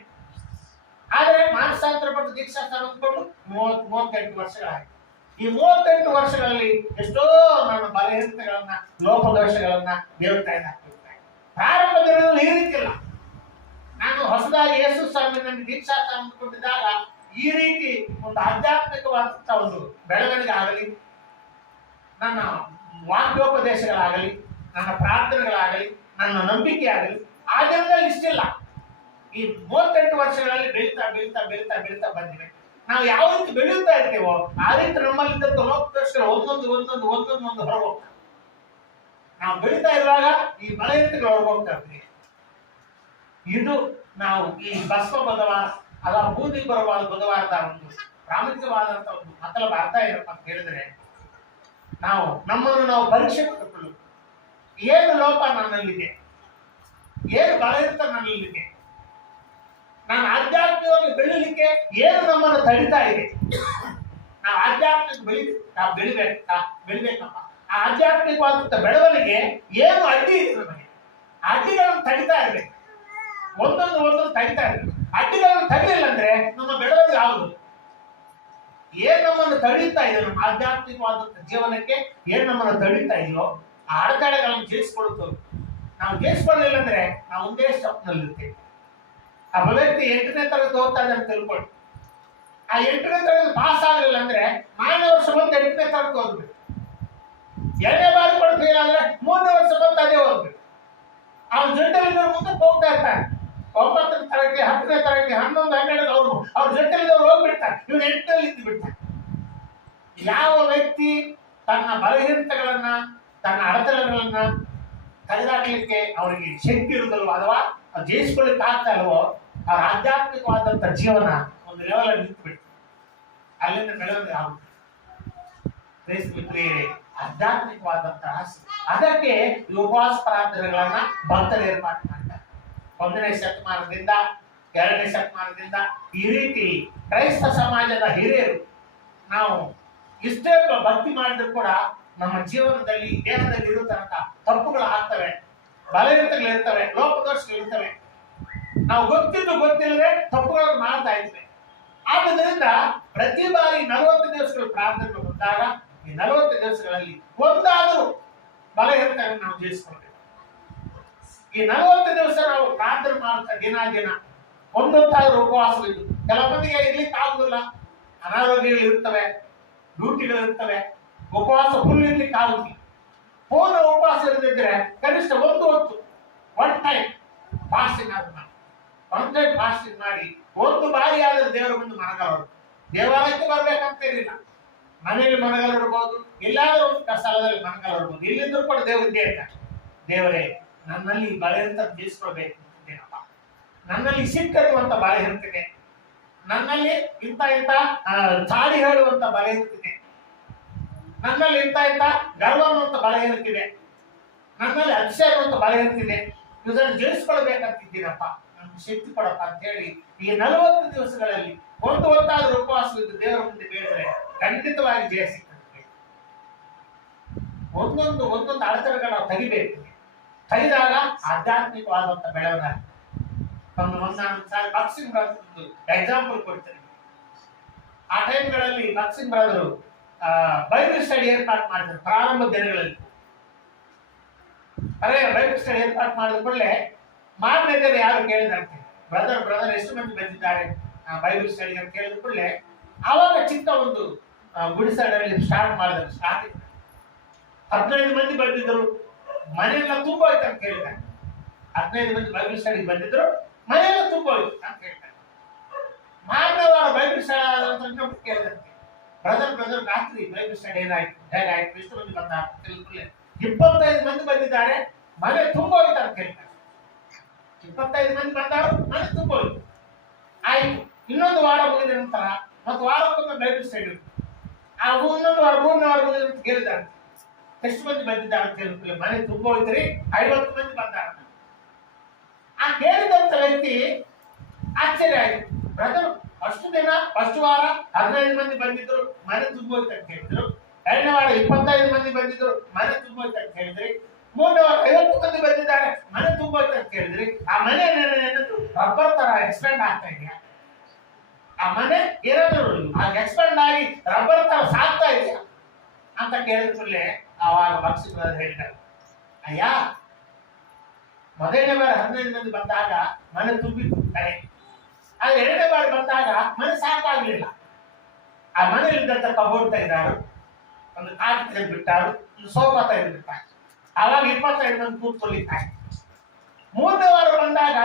ಆದರೆ ಮಾನಸಾಂತರ ಪಟ್ಟು ದೀಕ್ಷಾಸ್ನಾನ ಹೊಂದಿಕೊಂಡು 38 ವರ್ಷಗಳಾಯ್ತು. ಈ 38 ವರ್ಷಗಳಲ್ಲಿ ಎಷ್ಟೋ ನನ್ನ ಬಲಹೀನತೆಗಳನ್ನ, ಲೋಪದೋಷಗಳನ್ನ ದೇವರು ತೆಗೆದುಹಾಕಿರ್ತಾರೆ. ಪ್ರಾರಂಭ ದಿನದಲ್ಲಿ ಈ ರೀತಿ ಇಲ್ಲ. ನಾನು ಹೊಸದಾಗಿ ಯೇಸು ಸ್ವಾಮಿ ನಂಬಿ ದೀಕ್ಷಾಸ್ನಾನ ಹೊಂದಿಕೊಂಡಿದ್ದಾಗ ಈ ರೀತಿ ಒಂದು ಆಧ್ಯಾತ್ಮಿಕವಾದಂತಹ ಒಂದು ಬೆಳವಣಿಗೆ ಆಗಲಿ, ನನ್ನ ವಾಕ್ಯೋಪದೇಶಗಳಾಗಲಿ, ನನ್ನ ಪ್ರಾರ್ಥನೆಗಳಾಗಲಿ, ನನ್ನ ನಂಬಿಕೆ ಆಗಲಿ ಆ ದಿನದಲ್ಲಿ ಇಷ್ಟಿಲ್ಲ. ಈ 38 ವರ್ಷಗಳಲ್ಲಿ ಬೆಳೀತಾ ಬೆಳೀತಾ ಬೆಳೀತಾ ಬೆಳೀತಾ ಬಂದಿವೆ. ನಾವು ಯಾವ ರೀತಿ ಬೆಳೆಯುತ್ತಾ ಇರ್ತೇವೋ ಆ ರೀತಿ ನಮ್ಮಲ್ಲಿದ್ದಂಥ ಲೋಕದೋಷಗಳು ಒಂದೊಂದು ಒಂದೊಂದು ಒಂದೊಂದು ಒಂದು ಹೊರಗೋಗ್ತವೆ. ನಾವು ಬೆಳೀತಾ ಇರುವಾಗ ಈ ಬಲಹೀನತೆಗಳು ಹೊರಗೋಗ್ತಾ ಇರ್ತೀವಿ. ಇದು ನಾವು ಈ ಬಸವ ಬುಧವಾರ ಅಥವಾ ಬೂದಿ ಬರುವಾದ ಬುಧವಾರದ ಒಂದು ಪ್ರಾಮುಖ್ಯವಾದಂತ ಒಂದು ಮತಲಬ ಅರ್ಥ ಏನಪ್ಪ ಅಂತ ಹೇಳಿದ್ರೆ, ನಾವು ನಮ್ಮನ್ನು ನಾವು ಪರೀಕ್ಷೆ ಮಾಡಿಕೊಳ್ಳು. ಏನು ಲೋಪ ನನ್ನಲ್ಲಿದೆ, ಏನು ಬಲಹೀನತೆ ನನ್ನಲ್ಲಿದೆ, ನಾನು ಆಧ್ಯಾತ್ಮಿಕವಾಗಿ ಬೆಳೀಲಿಕ್ಕೆ ಏನು ನಮ್ಮನ್ನು ತಡಿತಾ ಇದೆ. ನಾವು ಆಧ್ಯಾತ್ಮಿಕ ಬೆಳಿಬೇಕಪ್ಪ. ಆ ಆಧ್ಯಾತ್ಮಿಕವಾದಂಥ ಬೆಳವಣಿಗೆ ಏನು ಅಡ್ಡಿ ಇದೆ ನಮಗೆ, ಅಡ್ಡಿಗಳನ್ನು ತಡಿತಾ ಇರಬೇಕು. ಒಂದೊಂದು ಒಂದೊಂದು ತಡಿತಾ ಇರಬೇಕು. ಅಡ್ಡಿಗಳನ್ನು ತಡಿಲಿಲ್ಲ ಅಂದ್ರೆ ನಮ್ಮ ಬೆಳವಣಿಗೆ ಆಗುವುದು. ಏನ್ ನಮ್ಮನ್ನು ತಡೀತಾ ಇದೆ, ನಮ್ಮ ಆಧ್ಯಾತ್ಮಿಕವಾದಂಥ ಜೀವನಕ್ಕೆ ಏನ್ ನಮ್ಮನ್ನು ತಡೀತಾ ಇದೆಯೋ ಆ ಅಡೆತಡೆಗಳನ್ನು ಜಯಿಸ್ಕೊಳ್ತೇವೆ. ನಾವು ಜಯಿಸ್ಕೊಳ್ಳಿಲ್ಲ ಅಂದ್ರೆ ನಾವು ಒಂದೇ ಸ್ಟೆಪ್ನಲ್ಲಿ ಇರ್ತೇವೆ. ಆ ವ್ಯಕ್ತಿ 8ನೇ ತರಗತಿ ಓದ್ತಾ ಇದೆ ಅಂತ ತಿಳ್ಕೊಳ್ಳಿ. ಆ 8ನೇ ತರಗತಿ ಪಾಸ್ ಆಗಲಿಲ್ಲ ಅಂದ್ರೆ 4ನೇ ವರ್ಷ ಬಂದು 8ನೇ ತರಗತಿ ಓದ್ಬೇಕು. 2ನೇ ಬಾರಿ ಕೂಡ ಫೇಲ್ ಆದ್ರೆ 3ನೇ ವರ್ಷ ಬಂದು ಅದೇ ಓದ್ಬೇಕು. ಅವ್ನ ಜೊತೆಲಿ ಮುಂದೆ ಹೋಗ್ತಾ ಇರ್ತಾನೆ. 9ನೇ ತರಗತಿ, 10ನೇ ತರಗತಿ, 11, 12 ಅವ್ರ ಜೊತೆಲಿದ್ದವ್ರು ಹೋಗ್ಬಿಡ್ತಾರೆ. ಇವನು 8ನಲ್ಲಿ ಇದ್ದು ಬಿಡ್ತಾನೆ. ಯಾವ ವ್ಯಕ್ತಿ ತನ್ನ ಬಲಹೀನತೆಗಳನ್ನ, ತನ್ನ ಅಡೆತಡೆಗಳನ್ನ ತೆಗೆದಾಕ್ಲಿಕ್ಕೆ ಅವರಿಗೆ ಶಕ್ತಿ ಇರುವುದಲ್ವೋ ಅಥವಾ ಜಯಿಸ್ಕೊಳ್ಳಿಕ್ಕೆ ಆಗ್ತಾ ಇಲ್ವೋ, ಅವ್ರ ಆಧ್ಯಾತ್ಮಿಕವಾದಂಥ ಜೀವನ ಒಂದು ಲೆವೆಲಲ್ಲಿ ನಿಂತು ಬಿಡ್ತಾರೆ. ಅಲ್ಲಿಂದ ಬೆಳವಣಿಗೆ ಆಗುತ್ತೆ. ಆಧ್ಯಾತ್ಮಿಕವಾದಂತಹ ಅದಕ್ಕೆ ಉಪವಾಸ ಪ್ರಾರ್ಥನೆಗಳನ್ನ ಭಕ್ತರು ಏರ್ಪಾಡು ಮಾಡ್ತಾರೆ. 1ನೇ ಶತಮಾನದಿಂದ 2ನೇ ಶತಮಾನದಿಂದ ಈ ರೀತಿ ಕ್ರೈಸ್ತ ಸಮಾಜದ ಹಿರಿಯರು ನಾವು ಇಷ್ಟೇ ಭಕ್ತಿ ಮಾಡಿದ್ರು ಕೂಡ ನಮ್ಮ ಜೀವನದಲ್ಲಿ ದೇಹದಲ್ಲಿ ಇರುವಂತಹ ತಪ್ಪುಗಳು ಆಗ್ತವೆ, ಬಲಹೀನತೆಗಳಿರ್ತವೆ, ಲೋಪದೋಷಗಳಿರ್ತವೆ. ನಾವು ಗೊತ್ತಿದ್ದು ಗೊತ್ತಿಲ್ಲದೆ ತಪ್ಪುಗಳನ್ನು ಮಾಡ್ತಾ ಇದ್ವಿ. ಆದ್ದರಿಂದ ಪ್ರತಿ ಬಾರಿ 40 ದಿವಸಗಳ ಪ್ರಾರ್ಥನೆಗಳು ಬಂದಾಗ ಈ 40 ದಿವಸಗಳಲ್ಲಿ ಒಂದಾದರೂ ಬಲಹೀನತೆಯನ್ನು ನಾವು ಜಯಿಸ್ಕೊಳ್ಬೇಕು. ಈ 40 ದಿವಸ ನಾವು ಪ್ರಾರ್ಥನೆ ಮಾಡ್ತಾ ದಿನ ದಿನ ಒಂದೊಂದಾದ್ರೂ ಉಪವಾಸವಿದ್ದು, ಕೆಲವೊಂದಿಗೆ ಇರ್ಲಿಕ್ಕೆ ಆಗುದಿಲ್ಲ, ಅನಾರೋಗ್ಯಗಳು ಇರ್ತವೆ, ಡ್ಯೂಟಿಗಳಿರ್ತವೆ, ಉಪವಾಸ ಫುಲ್ ಇರ್ಲಿಕ್ಕೆ ಆಗುದಿಲ್ಲ. ಪೂರ್ಣ ಉಪವಾಸ ಇರದಿದ್ರೆ ಕನಿಷ್ಠ ಒಂದು ಹೊತ್ತು ಒನ್ ಟೈಮ್ ಫಾಸ್ಟಿಂಗ್ ಆದ್ರೂ ಮಾಡಿ, ಒನ್ ಟೈಮ್ ಫಾಸ್ಟಿಂಗ್ ಮಾಡಿ ಒಂದು ಬಾರಿ ಆದ್ರೆ ದೇವರ ಮುಂದೆ ಮನಗಾವರು. ದೇವಾಲಯಕ್ಕೆ ಬರ್ಬೇಕಂತ ಇರಲಿಲ್ಲ, ಮನೆಯಲ್ಲಿ ಮನಗಲಿರ್ಬೋದು, ಎಲ್ಲಾದ್ರೂ ಒಂದು ಸ್ಥಳದಲ್ಲಿ ಮನಗಲಿರ್ಬೋದು, ಇಲ್ಲಿಂದ್ರೂ ಕೂಡ ದೇವರಿಗೆ ದೇವರೇ ನನ್ನಲ್ಲಿ ಈ ಬಳೆ ಅಂತ ಜೀವಿಸ್ಕೊಳ್ಬೇಕು ಅಂತಿದ್ದೀನಪ್ಪ. ನನ್ನಲ್ಲಿ ಸಿಕ್ಕರುವಂತ ಬಳೆ ಇರ್ತಿದೆ, ನನ್ನಲ್ಲಿ ಇಂತ ಚಾಡಿ ಹೇಳುವಂತ ಬಳೆ ಇರ್ತಿದೆ, ನನ್ನಲ್ಲಿ ಇಂತ ಗರ್ವ ಅನ್ನುವಂತ ಬಳೆ ಇರ್ತಿದೆ, ನನ್ನಲ್ಲಿ ಅತಿಶಯ ಅನ್ನುವಂತ ಬಳೆ ಇರ್ತಿದೆ. ಇದನ್ನು ಜಯಿಸ್ಕೊಳ್ಬೇಕಂತಿದ್ದೀನಪ್ಪ, ನಮ್ಗೆ ಶಕ್ತಿ ಕೊಡಪ್ಪ ಅಂತ ಹೇಳಿ ಈ 40 ದಿವಸಗಳಲ್ಲಿ ಒಂದು ಹೊತ್ತಾದ್ರೂ ಉಪವಾಸವಿದ್ದು ದೇವರ ಮುಂದೆ ಬೇಡಿದ್ರೆ ಖಂಡಿತವಾಗಿ ಜಯ ಸಿಗ್ತದೆ. ಒಂದೊಂದು ಅಡಚಣೆಗಳನ್ನ ನಾವು ತೆಗೆದಾಗ ಆಧ್ಯಾತ್ಮಿಕವಾದಂತ ಬೆಳವಣಿಗೆ. ನಾನು ಬಾಕ್ಸಿಂಗ್ ಬ್ರದರ್ ಎಕ್ಸಾಂಪಲ್ ಕೊಡ್ತೇನೆ. ಆ ಟೈಮ್ಗಳಲ್ಲಿ ಬಾಕ್ಸಿಂಗ್ ಬ್ರದರು ಬೈಬಲ್ ಸ್ಟಡಿ ಏರ್ಪಾಟ್ ಮಾಡಿದ್ರು ಪ್ರಾರಂಭ ದಿನಗಳಲ್ಲಿ. ಬೈಬಲ್ ಸ್ಟಡಿ ಏರ್ಪಾಟ್ ಮಾಡಿದ ಕೂಡಲೇ ಮಾರನೇ ದಿನ ಯಾರು ಕೇಳಿದಂತೆ, ಬ್ರದರ್ ಎಷ್ಟು ಮಂದಿ ಬಂದಿದ್ದಾರೆ ಬೈಬಲ್ ಸ್ಟಡಿ ಅಂತ ಕೇಳಿದ ಕೂಡಲೇ ಆವಾಗ ಚಿಕ್ಕ ಒಂದು ಗುಡಿಸಲಲ್ಲಿ ಸ್ಟಾರ್ಟ್ ಮಾಡಿದ್ರು. ಸ್ಟಾರ್ಟಿಂಗ್ 15 ಮಂದಿ ಬಂದಿದ್ರು, ಮನೆಯೆಲ್ಲ ತುಂಬ ಹೋಯ್ತು ಅಂತ ಕೇಳಿದ್ದಾರೆ. 15 ಮಂದಿ ಬೈಬಲ್ ಸ್ಟಡಿ ಬಂದಿದ್ರು, ಮನೆಯೆಲ್ಲ ತುಂಬ ಹೋಯ್ತು ಅಂತ ಹೇಳ್ತಾರೆ. ಮಾರನೇ ವಾರ ಬೈಬಲ್ ಸ್ಟಡಿ ಕೇಳಿದಂತೆ, ಬ್ರದರ್ ರಾತ್ರಿ ಬೈಬಲ್ ಸ್ಟಡಿ ಏನಾಯ್ತು, ಹೇಗಾಯ್ತು, ಎಷ್ಟು ಮಂದಿ ಬಂದ ತಿಳಿದುಕೊಳ್ಳೆ 25 ಮಂದಿ ಬಂದಿದ್ದಾರೆ, ಮನೆ ತುಂಬ ಹೋಯ್ತು ಅಂತ ಹೇಳ್ತಾರೆ. 25 ಮಂದಿ ಬಂದವರು, ಮನೆ ತುಂಬ ಹೋಯ್ತು. ಆಯ್ತು, ಇನ್ನೊಂದು ವಾರ ಮುಗಿದ ನಂತರ ಮತ್ತು ವಾರಕ್ಕೊಮ್ಮೆ ಬೈಬಲ್ ಸ್ಟಡಿ. ಆ ಇನ್ನೊಂದು ವಾರ ಮೂರನೇ ವಾರ ಮುಗಿದ ಅಂತ ಕೇಳಿದ್ದಾರೆ, ಎಷ್ಟು ಮಂದಿ ಬಂದಿದ್ದಾರೆ ಅಂತ ಹೇಳಿದ್ರೆ ಮನೆ ತುಂಬ ಹೋಯ್ತ್ರಿ, 50 ಮಂದಿ ಬಂದಾರ. ಆ ಕೇಳಿದಂತ ವ್ಯಕ್ತಿ ಆಶ್ಚರ್ಯ ಆಯ್ತು. ಬ್ರದರ್ ಅಷ್ಟು ದಿನ ಫಸ್ಟ್ ವಾರ 15 ಮಂದಿ ಬಂದಿದ್ರು, ಮನೆ ತುಂಬ ಹೋಯ್ತು ಅಂತ ಹೇಳಿದ್ರು. ಎರಡನೇ ವಾರ 25 ಮಂದಿ ಬಂದಿದ್ರು, ಮನೆ ತುಂಬ ಹೋಯ್ತು ಅಂತ ಹೇಳಿದ್ರಿ. ಮೂರನೇ ವಾರ 50 ಮಂದಿ ಬಂದಿದ್ದಾರೆ, ಮನೆ ತುಂಬ ಹೋಯ್ತು ಅಂತ ಹೇಳಿದ್ರಿ. ಆ ಮನೆ ರಬ್ಬರ್ ತರ ಎಕ್ಸ್ಪೆಂಡ್ ಆಗ್ತಾ ಇದೆಯಾ? ಆ ಮನೆ ಏನಾದ್ರು ಎಕ್ಸ್ಪೆಂಡ್ ಆಗಿ ರಬ್ಬರ್ ತರ ಸಾಕ್ತಾ ಇದೆಯಾ ಅಂತ ಕೇಳಿದ ಕೂಡಲೇ ಆವಾಗ ಭಕ್ಸಿ ಬ್ರದರ್ ಹೇಳ್ತಾರೆ, ಅಯ್ಯ ಮೊದಲನೇ ಬಾರಿ 15 ಮಂದಿ ಬಂದಾಗ ಮನೆ ತುಂಬಿತ್ತು ಕರೆ, ಆದ್ರೆ ಎರಡನೇ ಬಾರಿ ಬಂದಾಗ ಮನೆ ಸಾಕಾಗ್ಲಿಲ್ಲ. ಆ ಮನೆಯಲ್ಲಿದ್ದಂತ ಕಬೋರ್ಡ್ ತೆಗೆದಾರು, ಒಂದು ಕಾಟ್ ತೆಗೆದು ಬಿಟ್ಟಾರು, ಒಂದು ಸೋಫಾ ತೆಗೆದು ಬಿಟ್ಟಾರು. ಆವಾಗ 25 ಮಂದಿ ಕೂತ್ಕೊಳ್ಳಿಕ್ಕಾಯ್ತು. ಮೂರನೇ ವಾರ ಬಂದಾಗ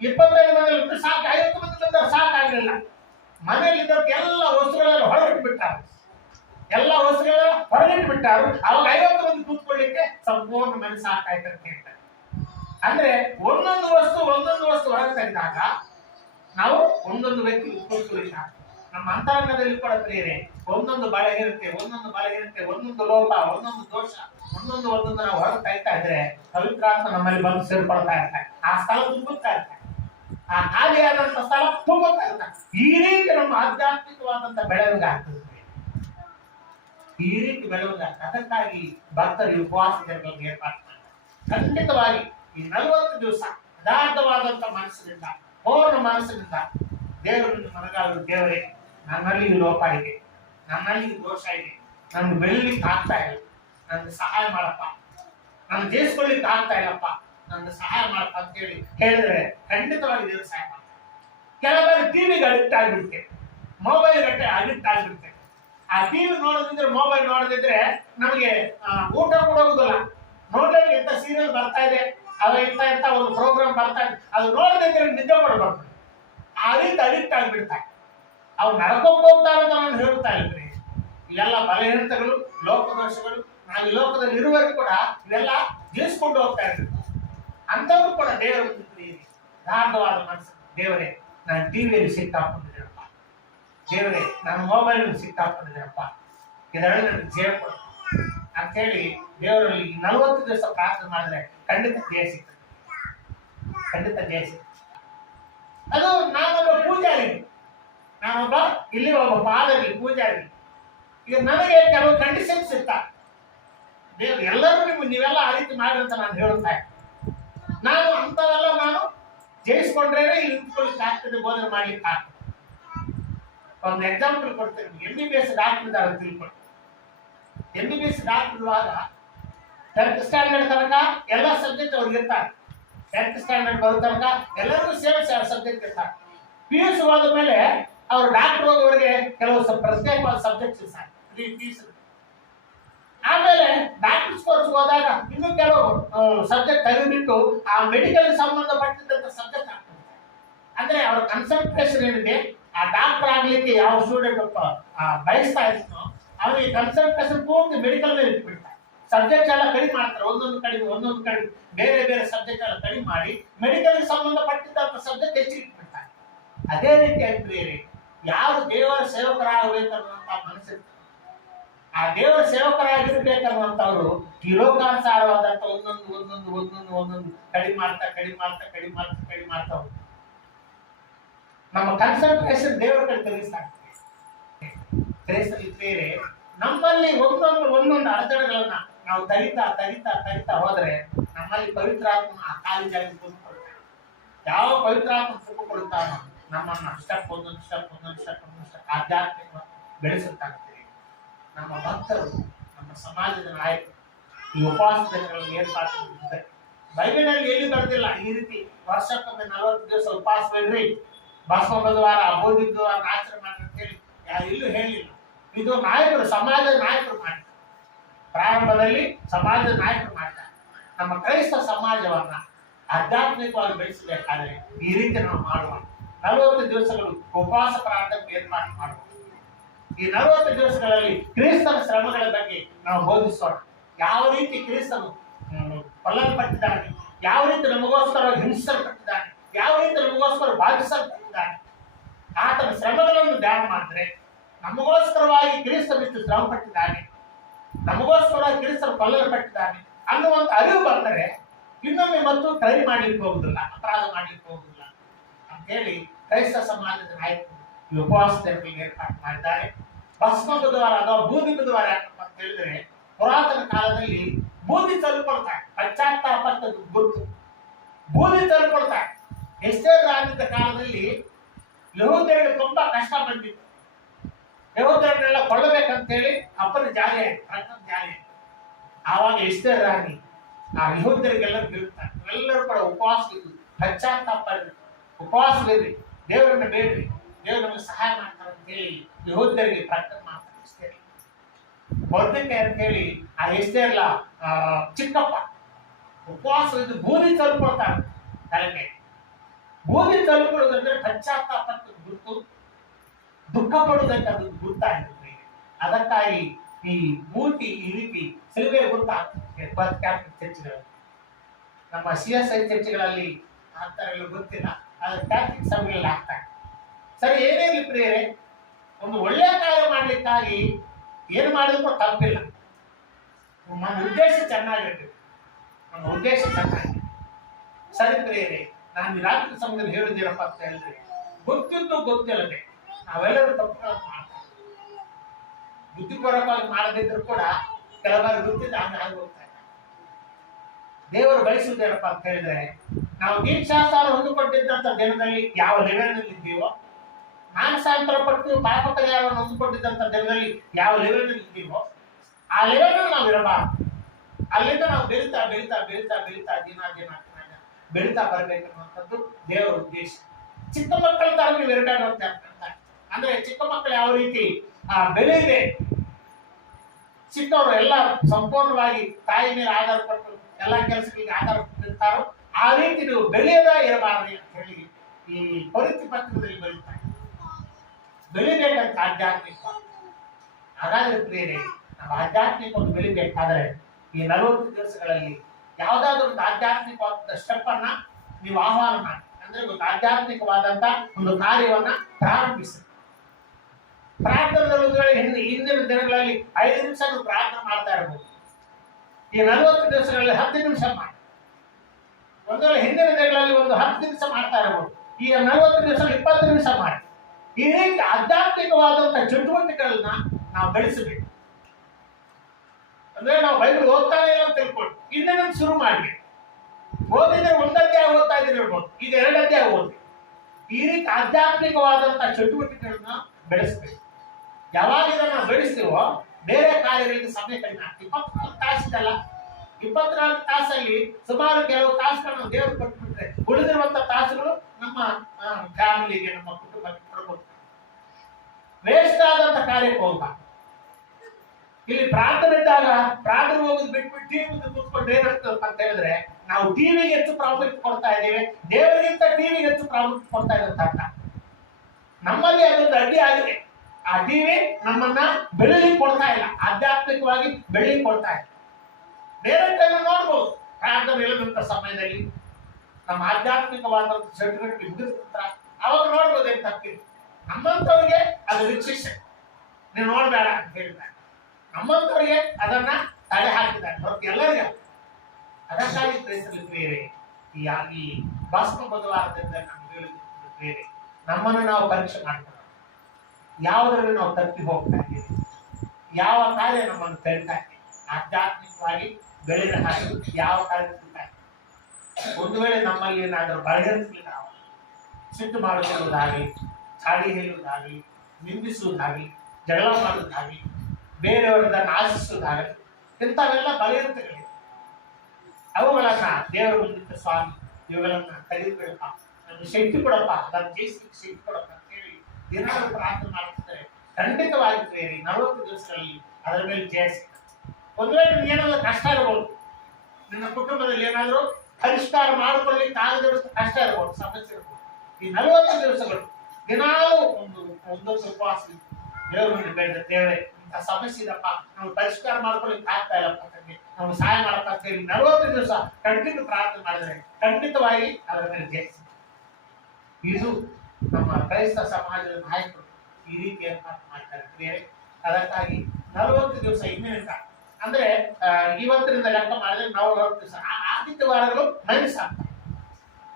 25 ಮಂದಿ ಸಾಕು, 50 ಮಂದಿ ಬಂದವರು ಸಾಕಾಗ್ಲಿಲ್ಲ. ಮನೆಯಲ್ಲಿದ್ದಕ್ಕೆ ಎಲ್ಲ ವಸ್ತುಗಳೆಲ್ಲ ಹೊರಗಿಟ್ಟು ಬಿಟ್ಟಾರು, ಎಲ್ಲ ವಸ್ತುಗಳ ಹೊರಗಿಟ್ಟು ಬಿಟ್ಟಾರು. ಅವಾಗ 50 ಮಂದಿ ಕೂತ್ಕೊಳ್ಳಿಕ್ಕೆ ಸಂಪೂರ್ಣ ಮನೆ ಸಾಕಾಯ್ತು ಅಂತ ಹೇಳ್ತಾರೆ. ಅಂದ್ರೆ ಒಂದೊಂದು ವಸ್ತು ಹೊರಗೆ ತೆಗೆದಾಗ ನಾವು ಒಂದೊಂದು ವ್ಯಕ್ತಿ ಕೂತ್ಕೊಳ್ಳಿಕ್ಕೆ ನಮ್ಮ ಅಂತರಂಗದಲ್ಲಿ ಕೂಡ ಪ್ರಿಯರೇ ಒಂದೊಂದು ಬಳೆ ಇರುತ್ತೆ, ಒಂದೊಂದು ಲೋಪ, ಒಂದೊಂದು ದೋಷ, ಒಂದೊಂದು ನಾವು ಹೊರಗೆ ತೆಗಿತಾ ಇದ್ರೆ ಪವಿತ್ರಾತ್ಮ ನಮ್ಮಲ್ಲಿ ಬಂದು ಸೇರ್ಕೊಳ್ತಾ ಇರ್ತಾರೆ. ಆ ಸ್ಥಳ ತುಂಬುತ್ತಾ ಇರ್ತಾರೆ, ಆ ಖಾಲಿಯಾದಂತ ಸ್ಥಳ ತುಂಬುತ್ತಾ ಇರ್ತಾರೆ. ಈ ರೀತಿ ನಮ್ಮ ಆಧ್ಯಾತ್ಮಿಕವಾದಂತ ಬೆಳವಣಿಗೆ ಆಗ್ತದೆ. ಈ ರೀತಿ ಬೆಳವಣಿಗೆ ಅದಕ್ಕಾಗಿ ಭಕ್ತರು ಉಪವಾಸ ದಿನಗಳನ್ನು ಏರ್ಪಾಡು ಮಾಡ್ತಾರೆ. ಖಂಡಿತವಾಗಿ ಈ 40 ದಿವಸ ಯಥಾರ್ಥವಾದಂತ ಮನಸ್ಸಿನಿಂದ, ಪೂರ್ಣ ಮನಸ್ಸಿನಿಂದ ದೇವರನ್ನು ಮನಗಾಲರು, ದೇವರೇ ನನ್ನಲ್ಲಿ ಲೋಪ ಇದೆ, ನನ್ನಲ್ಲಿ ದೋಷ ಇದೆ, ನನ್ಗೆ ಬೆಳಿಲಿಕ್ಕೆ ಆಗ್ತಾ ಇಲ್ಲ, ನನ್ಗೆ ಸಹಾಯ ಮಾಡಪ್ಪ, ನಾನು ಜಯಿಸ್ಕೊಳ್ಳಿಕ್ಕೆ ಆಗ್ತಾ ಇಲ್ಲಪ್ಪ, ನನ್ಗೆ ಸಹಾಯ ಮಾಡಪ್ಪ ಅಂತ ಹೇಳಿ ಹೇಳಿದ್ರೆ ಖಂಡಿತವಾಗಿ ದೇವರು ಸಹಾಯ ಮಾಡ್ತಾರೆ. ಕೆಲವರು ಟಿವಿಗೆ ಅಡಿಕ್ಟ್ ಆಗಿಬಿಡುತ್ತೆ, ಮೊಬೈಲ್ ಅಡಿಕ್ಟ್ ಆಗಿಬಿಡುತ್ತೆ. ಆ ಟಿವಿ ನೋಡೋದಿದ್ರೆ, ಮೊಬೈಲ್ ನೋಡೋದಿದ್ರೆ ನಮಗೆ ಊಟ ಕೊಡೋದಿಲ್ಲ. ನೋಡ್ಲಿಕ್ಕೆ ಇಂಥ ಸೀರಿಯಲ್ ಬರ್ತಾ ಇದೆ, ಅವ ಇಂಥ ಒಂದು ಪ್ರೋಗ್ರಾಮ್ ಬರ್ತಾ ಇದೆ, ಅದು ನೋಡೋದಿದ್ರೆ ನಿದ್ದೆ ಬರ್ತದೆ. ಆ ರೀತಿ ಅಡಿಕ್ಟ್ ಆಗಿಬಿಡ್ತಾರೆ. ಅವ್ರು ನರಕೋಕ್ ಹೋಗ್ತಾರೆ ಅಂತ ನಾನು ಹೇಳ್ತಾ ಇಲ್ರಿ. ಇವೆಲ್ಲ ಬಲಹೀನತೆಗಳು, ಲೋಕದೋಷಗಳು. ನಾವು ಈ ಲೋಕದಲ್ಲಿ ಇರುವವರೆಗೂ ಕೂಡ ಇವೆಲ್ಲ ಜೀವಿಸ್ಕೊಂಡು ಹೋಗ್ತಾ ಇರ್ತೀವಿ. ಅಂಥವ್ರು ಕೂಡ ದೇವರ ಮುಂದೆ ಯಥಾರ್ಥವಾದ ಮನಸ್ಸು, ದೇವರೇ ನಾನು ಟಿವಿಯಲ್ಲಿ ಸಿಕ್ಕಾಕೊಂಡಿದ್ದೀನಪ್ಪ, ದೇವರೇ ನಾನು ಮೊಬೈಲ್ ಸಿಕ್ಕಾಕೊಂಡಿದ್ದೀನಪ್ಪ, ಇದರಲ್ಲಿ ನನಗೆ ಜಯ ಕೊಡು ಅಂತ ಹೇಳಿ ದೇವರಲ್ಲಿ 40 ದಿವಸ ಪ್ರಾರ್ಥನೆ ಮಾಡಿದ್ರೆ ಖಂಡಿತ ಜಯ ಸಿಗ್ತದೆ, ಖಂಡಿತ ಜಯ ಸಿಗ್ತದೆ. ಅದು ನಾನೊಬ್ಬ ಪೂಜಾರಿ, ಇಲ್ಲಿ ಒಬ್ಬ ಪಾದರಿ ಪೂಜಾರಿ. ಈಗ ನನಗೆ ಕೆಲವು ಕಂಡೀಷನ್ಸ್ ಇರ್ತಾರೆ. ದೇವ್ರು ಎಲ್ಲರೂ ನೀವೆಲ್ಲ ಆ ರೀತಿ ಮಾಡಿ ಅಂತ ನಾನು ಹೇಳುತ್ತಾ ಇದ್ದೆ. ನಾನು ಅಂಥವೆಲ್ಲ ನಾನು ಜಯಿಸ್ಕೊಂಡ್ರೆ ಇಲ್ಲಿ ನಿಂತ್ಕೊಳ್ಳಿಕ್ಕೆ ಆಗ್ತದೆ, ಬೋಧನೆ ಮಾಡ್ಲಿಕ್ಕೆ ಆಗ್ತದೆ. ಒಂದು ಎಕ್ಸಾಂಪಲ್ ಕೊಡ್ತೇನೆ. MBBS ಡಾಕ್ಟರ್ ಇದ್ದಾರೆ ಅಂತ ತಿಳ್ಕೊಂಡು, MBBS ಡಾಕ್ಟರ್ ಇರುವಾಗ 10th ಸ್ಟ್ಯಾಂಡರ್ಡ್ ತನಕ ಎಲ್ಲ ಸಬ್ಜೆಕ್ಟ್ ಅವ್ರಿಗೆ ಇರ್ತಾರೆ. 10th ಸ್ಟ್ಯಾಂಡರ್ಡ್ ಬರೋ ತನಕ ಎಲ್ಲರಿಗೂ ಸೇಮ್ ಸಬ್ಜೆಕ್ಟ್ ಇರ್ತಾರೆ. PUC ಹೋದ ಮೇಲೆ ಅವರು ಡಾಕ್ಟರ್ ಹೋಗೋರಿಗೆ ಕೆಲವು ಪ್ರತ್ಯೇಕವಾದ ಸಬ್ಜೆಕ್ಟ್ಸ್ ಇರ್ತಾರೆ. ಆಮೇಲೆ ಡಾಕ್ಟರ್ ಕೋರ್ಸ್ ಹೋದಾಗ ಇನ್ನು ಕೆಲವು ಸಬ್ಜೆಕ್ಟ್ ತೆಗೆದುಬಿಟ್ಟು ಆ ಮೆಡಿಕಲ್ ಸಂಬಂಧಪಟ್ಟಿದ್ದಂತ ಸಬ್ಜೆಕ್ಟ್ ಆಗ್ತದೆ. ಅಂದ್ರೆ ಅವ್ರ ಕನ್ಸಂಟ್ರೇಷನ್ ಏನಿದೆ, ಆ ಡಾಕ್ಟರ್ ಆಗ್ಲಿಕ್ಕೆ ಯಾವ ಸ್ಟೂಡೆಂಟ್ ಬಯಸ್ತಾ ಇರ್ತಾನೋ ಅವನಿಗೆ ಕನ್ಸಂಟ್ರೇಷನ್ ಪೂರ್ತಿ ಮೆಡಿಕಲ್ ಮೇಲೆ ಇಟ್ಬಿಡ್ತಾರೆ. ಸಬ್ಜೆಕ್ಟ್ ಎಲ್ಲ ಕಡಿಮೆ ಮಾಡ್ತಾರೆ, ಒಂದೊಂದು ಕಡಿಮೆ ಬೇರೆ ಬೇರೆ ಸಬ್ಜೆಕ್ಟ್ ಎಲ್ಲ ಕಡಿಮೆ ಮಾಡಿ ಮೆಡಿಕಲ್ ಸಂಬಂಧಪಟ್ಟಿದ್ದಂತ ಸಬ್ಜೆಕ್ಟ್ ಹೆಚ್ಚಿಗೆ ಇಟ್ಬಿಡ್ತಾರೆ. ಅದೇ ರೀತಿಯಾಗಿ ಬೇರೆ ಯಾರು ದೇವರ ಸೇವಕರಾಗಬೇಕನ್ನುವಂತ ಮನಸ್ಸಿರ್ತಾರೆ, ಆ ದೇವರ ಸೇವಕರಾಗಿರ್ಬೇಕನ್ನುವಂಥವ್ರು ಈ ಲೋಕಾನುಸಾರವಾದಂತ ಒಂದೊಂದು ಕಡಿಮೆ ಮಾಡ್ತಾ ಹೋಗ್ತಾರೆ. ನಮ್ಮ ಕನ್ಸಂಟ್ರೇಷನ್ ದೇವರ ಕಡೆ ತಿರುಗಿಸ್ತಾರೆ. ಬೇರೆ ನಮ್ಮಲ್ಲಿ ಒಂದೊಂದು ಅಡಚಣೆಗಳನ್ನ ನಾವು ತರಿತಾ ಹೋದ್ರೆ ನಮ್ಮಲ್ಲಿ ಪವಿತ್ರಾತ್ಮ ಆ ಖಾಲಿ ಜಾಗ ಕೊಡ್ತಾರೆ. ಯಾವ ಪವಿತ್ರಾತ್ಮ ಸುಖ ಕೊಡುತ್ತಾನೋ ನಮ್ಮನ್ನ ಒಂದೊಂದು ಸ್ಟೆಪ್ ಆಧ್ಯಾತ್ಮಿಕ ಬೆಳೆಸುತ್ತಾಗ್ತೀವಿ. ನಮ್ಮ ಭಕ್ತರು, ನಮ್ಮ ಸಮಾಜದ ನಾಯಕರು ಈ ಉಪವಾಸ ದಿನಗಳನ್ನು ಏರ್ಪಾಡು ಮಾಡಿದ್ದಾರೆ. ಬೈಬಲಿನಲ್ಲಿ ಎಲ್ಲಿ ಬರೆದಿಲ್ಲ ಈ ರೀತಿ ವರ್ಷಕ್ಕೊಮ್ಮೆ 40 ದಿವಸ ಉಪವಾಸ ಬೇಡ್ರಿ, ಭಸ್ಮ ಬುಧವಾರ ಬೋಧಿ ಬುಧವಾರ ಆಚರಣೆ ಮಾಡಿ ಅಂತ ಹೇಳಿ ಎಲ್ಲೂ ಹೇಳಿಲ್ಲ. ಇದು ನಾಯಕರು, ಸಮಾಜದ ನಾಯಕರು ಮಾಡ್ತಾರೆ. ಪ್ರಾರಂಭದಲ್ಲಿ ಸಮಾಜದ ನಾಯಕರು ಮಾಡ್ತಾರೆ. ನಮ್ಮ ಕ್ರೈಸ್ತ ಸಮಾಜವನ್ನ ಆಧ್ಯಾತ್ಮಿಕವಾಗಿ ಬೆಳೆಸಬೇಕಾದ್ರೆ ಈ ರೀತಿ ನಾವು ಮಾಡುವ 40 ದಿವಸಗಳು ಉಪವಾಸ ಪ್ರಾರ್ಥನೆ ಏರ್ಪಾಡು ಮಾಡುವ. ಈ 40 ದಿವಸಗಳಲ್ಲಿ ಕ್ರಿಸ್ತನ ಶ್ರಮಗಳ ಬಗ್ಗೆ ನಾವು ಬೋಧಿಸೋಣ. ಯಾವ ರೀತಿ ಕ್ರಿಸ್ತನು ಕೊಲ್ಲಲ್ಪಟ್ಟಿದ್ದಾನೆ, ಯಾವ ರೀತಿ ನಮಗೋಸ್ಕರ ಹಿಂಸಲ್ಪಟ್ಟಿದ್ದಾನೆ, ಯಾವ ರೀತಿ ನಮಗೋಸ್ಕರ ಬಾಧಿಸಲ್ಪಟ್ಟಿದ್ದಾನೆ, ಆತನ ಶ್ರಮಗಳನ್ನು ಧ್ಯಾನ ಮಾಡಿದ್ರೆ ನಮಗೋಸ್ಕರವಾಗಿ ಕ್ರಿಸ್ತನಿಷ್ಟು ಶ್ರಮ ಪಟ್ಟಿದ್ದಾನೆ, ನಮಗೋಸ್ಕರವಾಗಿ ಕ್ರಿಸ್ತನು ಕೊಲ್ಲಲ್ಪಟ್ಟಿದ್ದಾನೆ ಅನ್ನುವಂತ ಅರಿವು ಬಂದರೆ ಇನ್ನೊಮ್ಮೆ ಮತ್ತು ಟ್ರೈ ಮಾಡ್ಲಿಕ್ಕೆ ಹೋಗುದಿಲ್ಲ, ಅಪರಾಧ ಮಾಡ್ಲಿಕ್ಕೆ ಹೋಗುದಿಲ್ಲ ಅಂತ ಹೇಳಿ ಕ್ರೈಸ್ತ ಸಮಾಜದ ನಾಯಕರು ಈ ಉಪವಾಸ ದಿನಗಳಿಗೆ ಏರ್ಪಾಡು ಮಾಡಿದ್ದಾರೆ. ಭಸ್ಮ ಬುಧವಾರ ಅಥವಾ ಬೂದಿ ಬುಧವಾರ ಯಾಕಪ್ಪ ಅಂತ ಹೇಳಿದ್ರೆ ಪುರಾತನ ಕಾಲದಲ್ಲಿ ಬೂದಿ ತಲುಕೊಳ್ತಾರೆ, ಪಶ್ಚಾತ್ತಾಪದ ಗುರುತು. ಬೂದಿ ತಲುಕೊಳ್ತಾರೆ. ಎಷ್ಟೇ ಆಗಿದ್ದ ಕಾಲದಲ್ಲಿ ಯಹೂದ್ಯರಿಗೆ ತುಂಬಾ ಕಷ್ಟ ಬಂದಿತ್ತು. ಯಹೂದ್ಯರನ್ನೆಲ್ಲ ಕೊಳ್ಳಬೇಕಂತೇಳಿ ಅಪ್ಪನ ಜಾರಿ ಆಯ್ತು, ಪ್ರಥಮ ಜಾರಿ ಆಯ್ತು. ಆವಾಗ ಎಷ್ಟೇ ರಾಣಿ ಆ ಯಹೂದ್ಯರಿಗೆಲ್ಲರೂ ಗೆಲ್ತಾರೆ. ಎಲ್ಲರೂ ಕೂಡ ಉಪವಾಸವಿದ್ದು ಪಶ್ಚಾತ್ತಾಪ ಉಪವಾಸವಿದ್ರಿ, ದೇವರನ್ನ ಬೇಡ್ರಿ, ದೇವರು ನಮಗೆ ಸಹಾಯ ಮಾಡ್ತಾರೆ ಅಂತ ಹೇಳಿ ಯಹೂದ್ಯರಿಗೆ ಪ್ರಾರ್ಥನೆ ಮಾಡ್ತಾರೆ. ಎಷ್ಟೇ ಬರ್ದಕ್ಕೆ ಅಂತ ಹೇಳಿ ಆ ಎಷ್ಟೇ ಇಲ್ಲ ಚಿಕ್ಕಪ್ಪ ಉಪವಾಸವಿದ್ದು ಬೂದಿ ತಲುಕೊಳ್ತಾರೆ. ತಲೆಗೆ ಬೂದಿ ತಲುಕೊಳ್ಳೋದಂದ್ರೆ ಪಶ್ಚಾತ್ತಾಪದ ಗುರುತು, ದುಃಖ ಪಡುವುದಕ್ಕೆ ಅದು ಗುರುತಾಗಿರುತ್ತೆ. ಅದಕ್ಕಾಗಿ ಈ ಮೂರ್ತಿ ಈ ರೀತಿ ಸಿಲುಬೆ ಗುರುತಾಗ್ತದೆ. ಚರ್ಚ್ಗಳಲ್ಲಿ ನಮ್ಮ CSI ಚರ್ಚ್ಗಳಲ್ಲಿ ಆಗ್ತಾರೆಲ್ಲ ಗೊತ್ತಿಲ್ಲ, ಆದ್ರೆ ಕ್ಯಾಥಲಿಕ್ ಸಭೆಗಳಲ್ಲಿ ಆಗ್ತಾರೆ. ಸರಿ, ಏನೇನು ಪ್ರಿಯರೇ, ಒಂದು ಒಳ್ಳೆಯ ಕಾರ್ಯ ಮಾಡ್ಲಿಕ್ಕಾಗಿ ಏನು ಮಾಡಿದ್ರು ತಪ್ಪಿಲ್ಲ. ನಮ್ಮ ಉದ್ದೇಶ ಚೆನ್ನಾಗಿರ್ತದೆ, ನಮ್ಮ ಉದ್ದೇಶ ಚೆನ್ನಾಗಿ. ಸರಿ ಪ್ರಿಯರೇ, ನಾನು ಈ ರಾತ್ರಿ ಸಮಯದಲ್ಲಿ ಹೇಳುವುದೇನಪ್ಪ ಅಂತ ಹೇಳಿದ್ರೆ, ಗೊತ್ತಿದ್ದು ಗೊತ್ತಿಲ್ಲದೆ ನಾವೆಲ್ಲರೂ ತಪ್ಪುಗಳನ್ನು ಮಾಡ್ತಾರೆ. ಬುದ್ಧಿಪೂರ್ವಕವಾಗಿ ಮಾಡದಿದ್ರು ಕೂಡ ಕೆಲವರು ಗೊತ್ತಿದ್ದ ಹಂಗಾಗಿ ಹೋಗ್ತಾ ಇದ್ದಾರೆ. ದೇವರು ಬಯಸುವುದೇನಪ್ಪ ಅಂತ ಹೇಳಿದ್ರೆ, ನಾವು ದೀಕ್ಷಾಸಾರ ಹೊಂದಿಕೊಂಡಿದ್ದಂತ ದಿನದಲ್ಲಿ ಯಾವ ಲೆವೆಲ್ನಲ್ಲಿ ಇದ್ದೀವೋ, ಮಾನಸಾಂತರ ಪಟ್ಟು ಪಾಪ ಪರಿಹಾರವನ್ನು ಹೊಂದಿಕೊಂಡಿದ್ದಂತ ದಿನದಲ್ಲಿ ಯಾವ ಲೆವೆಲ್ನಲ್ಲಿ ಇದ್ದೀವೋ ಆ ಲೆವೆಲ್ ನಾವು ಇರಬಾರ್ದು. ಅಲ್ಲಿಂದ ನಾವು ಬೆಳೀತಾ ದಿನ ಬೆಳೀತಾ ಬರಬೇಕನ್ನುವಂಥದ್ದು ದೇವರ ಉದ್ದೇಶ. ಚಿಕ್ಕ ಮಕ್ಕಳ ತರ ನೀವು ಇರಬೇಕು ಅಂತ ಅಂದ್ರೆ ಚಿಕ್ಕ ಮಕ್ಕಳು ಯಾವ ರೀತಿ ಬೆಳೆಯಿದೆ, ಚಿಕ್ಕವರು ಎಲ್ಲ ಸಂಪೂರ್ಣವಾಗಿ ತಾಯಿ ಮೇಲೆ ಆಧಾರ ಪಟ್ಟು ಎಲ್ಲ ಕೆಲಸಗಳಿಗೆ ಆಧಾರ ಪಟ್ಟಿರ್ತಾರೋ ಆ ರೀತಿ ನೀವು ಬೆಳೆಯದ ಇರಬಾರ್ದು ಅಂತ ಹೇಳಿ ಈ ಪರಿಸ್ಥಿತಿ ಪತ್ರದಲ್ಲಿ ಬರೀತಾರೆ. ಬೆಳಿಬೇಕಂತ ಆಧ್ಯಾತ್ಮಿಕ. ಹಾಗಾದ್ರೆ ಪ್ರಿಯರೇ, ನಾವು ಆಧ್ಯಾತ್ಮಿಕವನ್ನು ಬೆಳಿಬೇಕಾದ್ರೆ ಈ 40 ದಿವಸಗಳಲ್ಲಿ ಯಾವುದಾದ್ರೂ ಒಂದು ಆಧ್ಯಾತ್ಮಿಕವಾದ ಸ್ಟೆಪ್ ಅನ್ನ ನೀವು ಆಹ್ವಾನ ಮಾಡಿ, ಅಂದ್ರೆ ಒಂದು ಆಧ್ಯಾತ್ಮಿಕವಾದಂತ ಒಂದು ಕಾರ್ಯವನ್ನ ಪ್ರಾರಂಭಿಸಿ. ಪ್ರಾರ್ಥನೆಗಳಲ್ಲಿ ಹಿಂದಿನ ದಿನಗಳಲ್ಲಿ 5 ನಿಮಿಷ ನೀವು ಪ್ರಾರ್ಥನೆ ಮಾಡ್ತಾ ಇರಬಹುದು. ಈ 40 ದಿವಸಗಳಲ್ಲಿ 10 ನಿಮಿಷ ಮಾಡಿ. ಒಂದು ವೇಳೆ ಹಿಂದಿನ ದಿನಗಳಲ್ಲಿ ಒಂದು 10 ನಿಮಿಷ ಮಾಡ್ತಾ ಇರಬಹುದು. ಈ 40 ದಿವಸ 20 ನಿಮಿಷ ಮಾಡಿ. ಈ ರೀತಿ ಆಧ್ಯಾತ್ಮಿಕವಾದಂತಹ ಚಟುವಟಿಕೆಗಳನ್ನ ನಾವು ಬೆಳೆಸಬೇಕು. ಅಂದ್ರೆ ನಾವು ಬೈಬಲ್ ಓದ್ತಾನೆ ಇಲ್ಲ ಅಂತ ತಿಳ್ಕೊಂಡು ಇನ್ನೇನು ಶುರು ಮಾಡಿ ಓದಿದ್ರೆ 1 ಅಧ್ಯಾಯ ಓದ್ತಾ ಇದ್ರೆ ಇರ್ಬೋದು, ಈಗ 2 ಅಧ್ಯಾಯ ಓದಿ. ಈ ರೀತಿ ಆಧ್ಯಾತ್ಮಿಕವಾದಂತಹ ಚಟುವಟಿಕೆಗಳನ್ನ ಬೆಳೆಸಬೇಕು. ಯಾವಾಗ ಇದನ್ನ ಬೆಳೆಸ್ತೀವೋ ಬೇರೆ ಕಾರ್ಯಗಳಿಗೆ ಸಮಯ ಕಡಿಮೆ ಆಗ್ತದೆ. 24 ತಾಸಿದಲ್ಲ, 24 ತಾಸಲ್ಲಿ ಸುಮಾರು ಕೆಲವು ತಾಸುಗಳನ್ನು ದೇವರು ಕೊಟ್ಟುಬಿಟ್ರೆ ಉಳಿದಿರುವಂತ ತಾಸುಗಳು ನಮ್ಮ ಫ್ಯಾಮಿಲಿಗೆ, ನಮ್ಮ ಕುಟುಂಬಕ್ಕೆ ಕೊಡಬಹುದು. ವೇಸ್ಟ್ ಆದಂತ ಕಾರ್ಯಕ್ಕೆ ಹೋಗ್ಬಾರ್ದು. ಇಲ್ಲಿ ಪ್ರಾರ್ಥನೆ ಇದ್ದಾಗ ಪ್ರಾರ್ಥನೆ ಹೋಗೋದು ಬಿಟ್ಬಿಟ್ಟು ಟಿವಿ ಮುಂದೆ ಕೂತ್ಕೊಂಡು ಏನಾಗ್ತದೆ ಅಂತ ಹೇಳಿದ್ರೆ ನಾವು ಟಿವಿಗೆ ಹೆಚ್ಚು ಪ್ರಾಮುಖ್ಯತೆ ಕೊಡ್ತಾ ಇದ್ದೇವೆ, ದೇವರಿಗಿಂತ ಟಿವಿಗೆ ಹೆಚ್ಚು ಪ್ರಾಮುಖ್ಯತೆ ಕೊಡ್ತಾ ಇದ್ದಂತ ಅರ್ಥ. ನಮ್ಮಲ್ಲಿ ಅದೊಂದು ಅಡ್ಡಿ ಆಗಿದೆ. ಆ ಟಿವಿ ನಮ್ಮನ್ನ ಬೆಳಿಲಿಕ್ಕೆ ಕೊಡ್ತಾ ಇಲ್ಲ, ಆಧ್ಯಾತ್ಮಿಕವಾಗಿ ಬೆಳಿಲಿಕ್ಕೆ ಕೊಡ್ತಾ ಇಲ್ಲ. ಬೇರೆ ಟೈಮ್ ನೋಡ್ಬೋದು, ಪ್ರಾರ್ಥನೆ ಇಲ್ಲದಂತ ಸಮಯದಲ್ಲಿ ನಮ್ಮ ಆಧ್ಯಾತ್ಮಿಕವಾದ ಚಟುವಟಿಕೆ ಮುಗಿದ ಅವಾಗ ನೋಡ್ಬೋದು, ಏನ್ ತಪ್ಪಿಲ್ಲ. ನಮ್ಮಂತವ್ರಿಗೆ ಅದು ವೀಕ್ಷಿಸೆ, ನೀವು ನೋಡ್ಬೇಡ ಅಂತ ಹೇಳಿದ್ದಾರೆ. ನಮ್ಮಂತವ್ರಿಗೆ ಅದನ್ನ ತಡೆ ಹಾಕಿದ್ದಾರೆ, ಹೊರತು ಎಲ್ಲರಿಗೂ. ಅದಕ್ಕಾಗಿ ಬೇರೆ ಈ ಭಸ್ಮ ಬದಲಾರದಿಂದ ನಮ್ಗೆ ಹೇಳಿದ ಬೇರೆ ನಮ್ಮನ್ನು ನಾವು ಪರೀಕ್ಷೆ ಮಾಡ್ಕೊಳ್ಳೋಣ. ಯಾವುದರಲ್ಲಿ ನಾವು ತಪ್ಪಿ ಹೋಗ್ತಾ ಇದ್ದೀವಿ, ಯಾವ ಕಾರ್ಯ ನಮ್ಮನ್ನು ತಡಿತಾ ಇದೆ, ಆಧ್ಯಾತ್ಮಿಕವಾಗಿ ಬೆಳೆದ ಹಾಗೆ ಯಾವ ಕಾರ್ಯ ತಡಿತಾ ಇದೆ. ಒಂದು ವೇಳೆ ನಮ್ಮಲ್ಲಿ ಏನಾದರೂ ಬಲಹೀನತೆ ನಾವು ಸಿಟ್ಟು ಮಾಡಿಕೊಳ್ಳುವುದಾಗಲಿ, ಚಾಡಿ ಹೇಳುವುದಾಗಲಿ, ನಿಂದಿಸುವುದಾಗಲಿ, ಜಗಳ ಮಾಡುವುದಾಗಲಿ, ಬೇರೆಯವರನ್ನ ಆಶಿಸುವುದಾಗಲಿ, ಇಂಥವೆಲ್ಲ ಬಲಹೀನತೆಗಳಿವೆ. ಅವುಗಳನ್ನ ದೇವರ ಮುಂದಿದ್ದ ಸ್ವಾಮಿ ಇವುಗಳನ್ನ ತೆಗೆದುಬಿಡಪ್ಪ, ನಮ್ಗೆ ಶಕ್ತಿ ಕೊಡಪ್ಪ, ಅದನ್ನು ಜಯಿಸಲಿಕ್ಕೆ ಶಕ್ತಿ ಕೊಡಪ್ಪ ಅಂತ ಹೇಳಿ ದಿನಾಲು ಪ್ರಾರ್ಥನೆ ಮಾಡ್ತಿದ್ದಾರೆ. ಖಂಡಿತವಾಗಿ ಬೇರೆ 40 ದಿವಸಗಳಲ್ಲಿ ಅದರ ಮೇಲೆ ಜಯಿಸಿ. ಒಂದು ವೇಳೆ ಏನಾದರೂ ಕಷ್ಟ ಇರಬಹುದು, ನಿನ್ನ ಕುಟುಂಬದಲ್ಲಿ ಏನಾದರೂ ಪರಿಷ್ಕಾರ ಮಾಡಿಕೊಳ್ಳಿಕ್ಕೆ ಆಗದಿರುವಂತ ಕಷ್ಟ ಇರಬಹುದು, ಸಮಸ್ಯೆ ಇರಬಹುದು. ಈ 40 ದಿವಸಗಳು ದಿನಾಲು ಒಂದೊಂದು ಉಪವಾಸ ದೇವರನ್ನು ಬೇಡ, ದೇವರೇ ಇಂಥ ಸಮಸ್ಯೆ ಇದಪ್ಪ, ನಾವು ಪರಿಷ್ಕಾರ ಮಾಡ್ಕೊಳ್ಳಿಕ್ಕೆ ಆಗ್ತಾ ಇಲ್ಲಪ್ಪ, ನಾವು ಸಹಾಯ ಮಾಡಪ್ಪ ಅಂತ ಹೇಳಿ 40 ದಿವಸ ಖಂಡಿತ ಪ್ರಾರ್ಥನೆ ಮಾಡಿದರೆ ಖಂಡಿತವಾಗಿ ಅದರ ಮೇಲೆ ಜಯಿಸಿ. ಇದು ನಮ್ಮ ಕ್ರೈಸ್ತ ಸಮಾಜದ ನಾಯಕರು ಈ ರೀತಿಯ ಮಾಡ್ತಾರೆ ಬೇರೆ. ಅದಕ್ಕಾಗಿ 40 ದಿವಸ ಇಂದಿನಿಂದ ಅಂದ್ರೆ ಇವತ್ತಿನಿಂದ ಲೆಕ್ಕ ಮಾಡಿದ್ರೆ 40 ದಿವಸ ಆದಿತ್ಯವಾರಗಳು ಮೈನಸ್ ಆಗ್ತವೆ.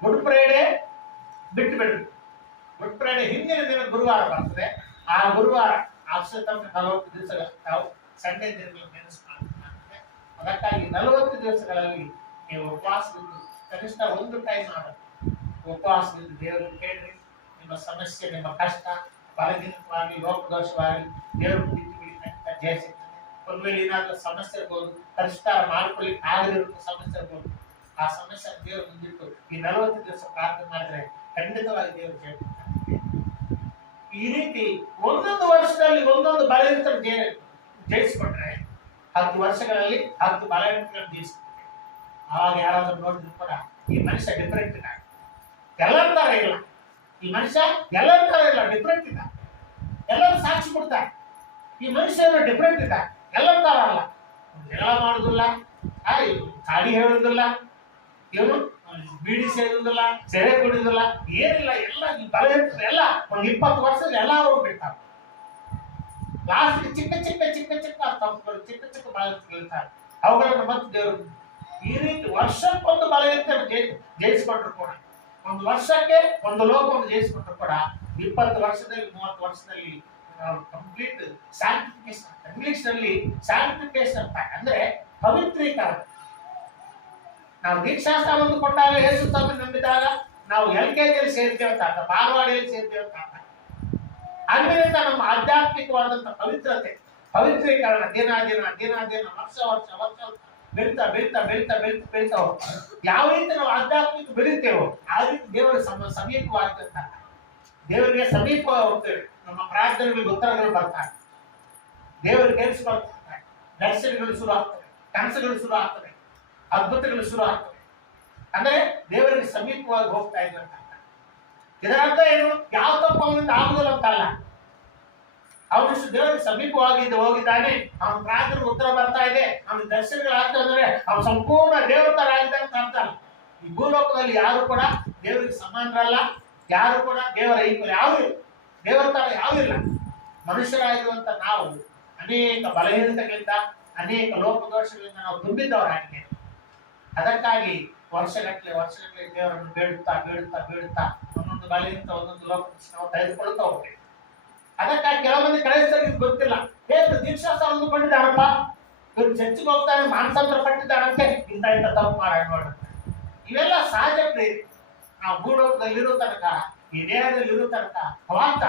ಗುಡ್ ಫ್ರೈಡೆ ಬಿಟ್ಟು ಬಿಡ್ಬೇಕು. ಗುಡ್ ಫ್ರೈಡೆ ಹಿಂದಿನ ದಿನ ಗುರುವಾರ ಬರ್ತದೆ. ಆ ಗುರುವಾರ ಆಫ್ಸರ್ 40 ದಿವಸಗಳು ನಾವು ಸಂಡೇ ದಿನಗಳು ಮೈನಸ್ ಮಾಡ್ತದೆ. ಅದಕ್ಕಾಗಿ 40 ದಿವಸಗಳಲ್ಲಿ ನೀವು ಉಪವಾಸವಿದ್ದು ಕನಿಷ್ಠ ಒಂದು ಟೈಮ್ ಆಗುತ್ತೆ. ಉಪವಾಸವಿದ್ದು ದೇವರಿಗೆ ಕೇಳ್ರಿ, ನಿಮ್ಮ ಸಮಸ್ಯೆ, ನಿಮ್ಮ ಕಷ್ಟ ಬಲಹೀನವಾಗಿ ಲೋಪದೋಷವಾಗಿ ದೇವರು ಬಿಟ್ಟು ಬಿಡಿದಂತ ಜಯಿಸುತ್ತದೆ. ಒಂದು ವೇಳೆ ಏನಾದರೂ ಸಮಸ್ಯೆ ಇರ್ಬೋದು, ಪರಿಷ್ಕಾರ ಮಾಡ್ಕೊಳ್ಳಿಕ್ಕೆ ಆಗದಿರುವ ಸಮಸ್ಯೆ ಇರ್ಬೋದು, ಆ ಸಮಸ್ಯೆ ದೇವರು ಮುಂದಿಟ್ಟು ಈ 40 ದಿವಸ ಪ್ರಾರ್ಥನೆ ಮಾಡಿದ್ರೆ ಖಂಡಿತವಾಗಿ ದೇವರು ಜಯಿಸುತ್ತಾರೆ. ಈ ರೀತಿ ಒಂದೊಂದು ವರ್ಷದಲ್ಲಿ ಒಂದೊಂದು ಬಲಹೀನತೆ ಜಯಿಸಿಕೊಂಡ್ರೆ 10 ವರ್ಷಗಳಲ್ಲಿ 10 ಬಲಹೀನತೆಗಳನ್ನು ಜಯಿಸುತ್ತದೆ. ಆವಾಗ ಯಾರಾದ್ರೂ ನೋಡಿದ್ರು ಕೂಡ ಈ ಮನುಷ್ಯ ಡಿಫರೆಂಟ್ ಇದ್ದ, ಎಲ್ಲರ ತರ ಇಲ್ಲ, ಈ ಮನುಷ್ಯ ಎಲ್ಲರ ತರ ಇಲ್ಲ, ಡಿಫರೆಂಟ್ ಇದ್ದ, ಎಲ್ಲರೂ ಸಾಕ್ಷಿ ಕೊಡ್ತಾರೆ. ಈ ಮನುಷ್ಯ ಡಿಫರೆಂಟ್ ಇದ್ದ, ಎಲ್ಲರ ತರ ಅಲ್ಲ. ಜಗಳ ಮಾಡುದಿಲ್ಲ, ಗಾಡಿ ಹೇಳುದಿಲ್ಲ, ಇವನು ಬೀಡಿ ಸೇರುವುದಿಲ್ಲ, ಸೆರೆ ಕುಡಿಯುವುದಿಲ್ಲ, ಏನಿಲ್ಲ. ಎಲ್ಲ ಈ ಬಲಹೀನತೆ ಎಲ್ಲ ಒಂದು 20 ವರ್ಷದಲ್ಲಿ ಎಲ್ಲ ಹೋಗ್ಬಿಡ್ತಾರೆ. ಲಾಸ್ಟ್ ಚಿಕ್ಕ ಚಿಕ್ಕ ಚಿಕ್ಕ ಚಿಕ್ಕ ತಪ್ಪುಗಳು, ಚಿಕ್ಕ ಚಿಕ್ಕ ಬಲಹೀನತೆಗಳಿರ್ತಾರೆ. ಅವುಗಳನ್ನು ಮತ್ತೆ ದೇವರು ಈ ರೀತಿ ವರ್ಷಕ್ಕೊಂದು ಬಲಹೀನತೆ ಜಯಿಸಿಕೊಂಡ್ರು ಕೂಡ, ಒಂದು ವರ್ಷಕ್ಕೆ ಒಂದು ಲೋಕವನ್ನು ಜಯಿಸಿಕೊಂಡ್ರು ಕೂಡ 20 ವರ್ಷದಲ್ಲಿ 30 ವರ್ಷದಲ್ಲಿ ಕಂಪ್ಲೀಟ್ ಸ್ಯಾನ್ಟಿಫಿಕೇಶನ್, ಇಂಗ್ಲಿಷ್ ನಲ್ಲಿ ಸ್ಯಾನ್ಟಿಫಿಕೇಶನ್ ಅಂತ ಅಂದ್ರೆ ಪವಿತ್ರೀಕರಣ. ನಾವು ದೀಕ್ಷಾಸ್ಥಾನವನ್ನು ಕೊಟ್ಟಾಗ, ಯೇಸು ಸ್ವಾಮಿ ನಂಬಿದಾಗ ನಾವು LKG ಸೇರ್ತೇವೆ ಅಂತ, ಬಾಲವಾಡಿಯಲ್ಲಿ ಸೇರ್ತೇವೆ ಅಂತ. ಅಂದಿನಿಂದ ನಮ್ಮ ಆಧ್ಯಾತ್ಮಿಕವಾದಂತ ಪವಿತ್ರತೆ, ಪವಿತ್ರೀಕರಣ ದಿನ ದಿನ ದಿನ ದಿನ ವರ್ಷ ವರ್ಷ ವರ್ಷ ಬೆಳೀತಾ ಬೆಳೀತಾ ಬೆಳೀತಾ ಬೆಳೀತಾ ಬೆಳೀತಾ ಹೋಗ್ತಾರೆ. ಯಾವ ರೀತಿ ನಾವು ಆಧ್ಯಾತ್ಮಿಕ ಬೆಳೀತೇವೋ ಆ ರೀತಿ ದೇವರ ಸಮೀಪವಾಗ್ತಂತ, ದೇವರಿಗೆ ಸಮೀಪವಾಗಿ ಹೋಗ್ತೇವೆ. ನಮ್ಮ ಪ್ರಾರ್ಥನೆಗಳಿಗೆ ಉತ್ತರಗಳು ಬರ್ತಾರೆ, ದೇವರಿಗೆ ಕೇಳಿಸ್ಕೊಳ್ತಾರೆ, ದರ್ಶನಗಳು ಶುರು ಆಗ್ತವೆ, ಕನಸುಗಳು ಶುರು ಆಗ್ತವೆ, ಅದ್ಭುತಗಳು ಶುರು ಆಗ್ತವೆ. ಅಂದ್ರೆ ದೇವರಿಗೆ ಸಮೀಪವಾಗಿ ಹೋಗ್ತಾ ಇದ್ದಂತ. ಇದರರ್ಥ ಏನು? ಯಾವ ತಪ್ಪು ಅವನಿಂದ ಆಗುದಿಲ್ಲ ಅಂತಲ್ಲ, ಅವನಿಷ್ಟು ದೇವರಿಗೆ ಸಮೀಪವಾಗಿದ್ದು ಹೋಗಿದ್ದಾನೆ, ಅವನ ಪ್ರಾರ್ಥನೆಗೆ ಉತ್ತರ ಬರ್ತಾ ಇದೆ, ಅವನ ದರ್ಶನಗಳಾಗ್ತಾ ಇದ್ದಾರೆ, ಅವನು ಸಂಪೂರ್ಣ ದೇವತರ ಆಗಿದೆ ಅಂತ ಅರ್ಥ ಅಲ್ಲ. ಈ ಭೂಲೋಕದಲ್ಲಿ ಯಾರು ಕೂಡ ದೇವರಿಗೆ ಸಮಾನರಲ್ಲ, ಯಾರು ಕೂಡ ದೇವರ ಈಕ್ವಲ್ ಯಾರು ದೇವರ ತರ ಯಾವಿಲ್ಲ. ಮನುಷ್ಯರಾಗಿರುವಂತ ನಾವು ಅನೇಕ ಬಲಹೀನತೆಗಳಿಂದ, ಅನೇಕ ಲೋಪದೋಷಗಳಿಂದ ನಾವು ತುಂಬಿದ್ದವರಾಗಿದೆ. ಅದಕ್ಕಾಗಿ ವರ್ಷಗಟ್ಟಲೆ ದೇವರನ್ನು ಬೇಡುತ್ತಾ ಬೇಡುತ್ತಾ ಬೇಡುತ್ತಾ ಒಂದೊಂದು ಬಲಹೀನತೆ, ಒಂದೊಂದು ಲೋಪ ನಾವು ತೆಗೆದುಕೊಳ್ತಾ ಹೋಗ್ತೇವೆ. ಅದಕ್ಕಾಗಿ ಕೆಲವೊಂದು ಕ್ರೈಸ್ತರಿಗೆ ಗೊತ್ತಿಲ್ಲ, ಹೇಗೆ ದೀಕ್ಷಾಸ್ಥಾನವನ್ನು ಕೊಂಡಿದ್ದಾರಪ್ಪ, ಇವ್ರು ಚರ್ಚಿಗೆ ಹೋಗ್ತಾರೆ, ಮಾನಸಾಂತರ ಪಟ್ಟಿದ್ದಾರಂತೆ, ಇಂಥ ಇಂಥ ತಪ್ಪು ಮಾಡೋಣ ನೋಡುತ್ತೆ. ಇವೆಲ್ಲ ಸಹಜ ಪ್ರೇರಿ. ನಾವು ಭೂಲೋಕದಲ್ಲಿರೋ ತನಕ, ಈ ದೇಹದಲ್ಲಿರೋ ತನಕ ಅವಾಂತ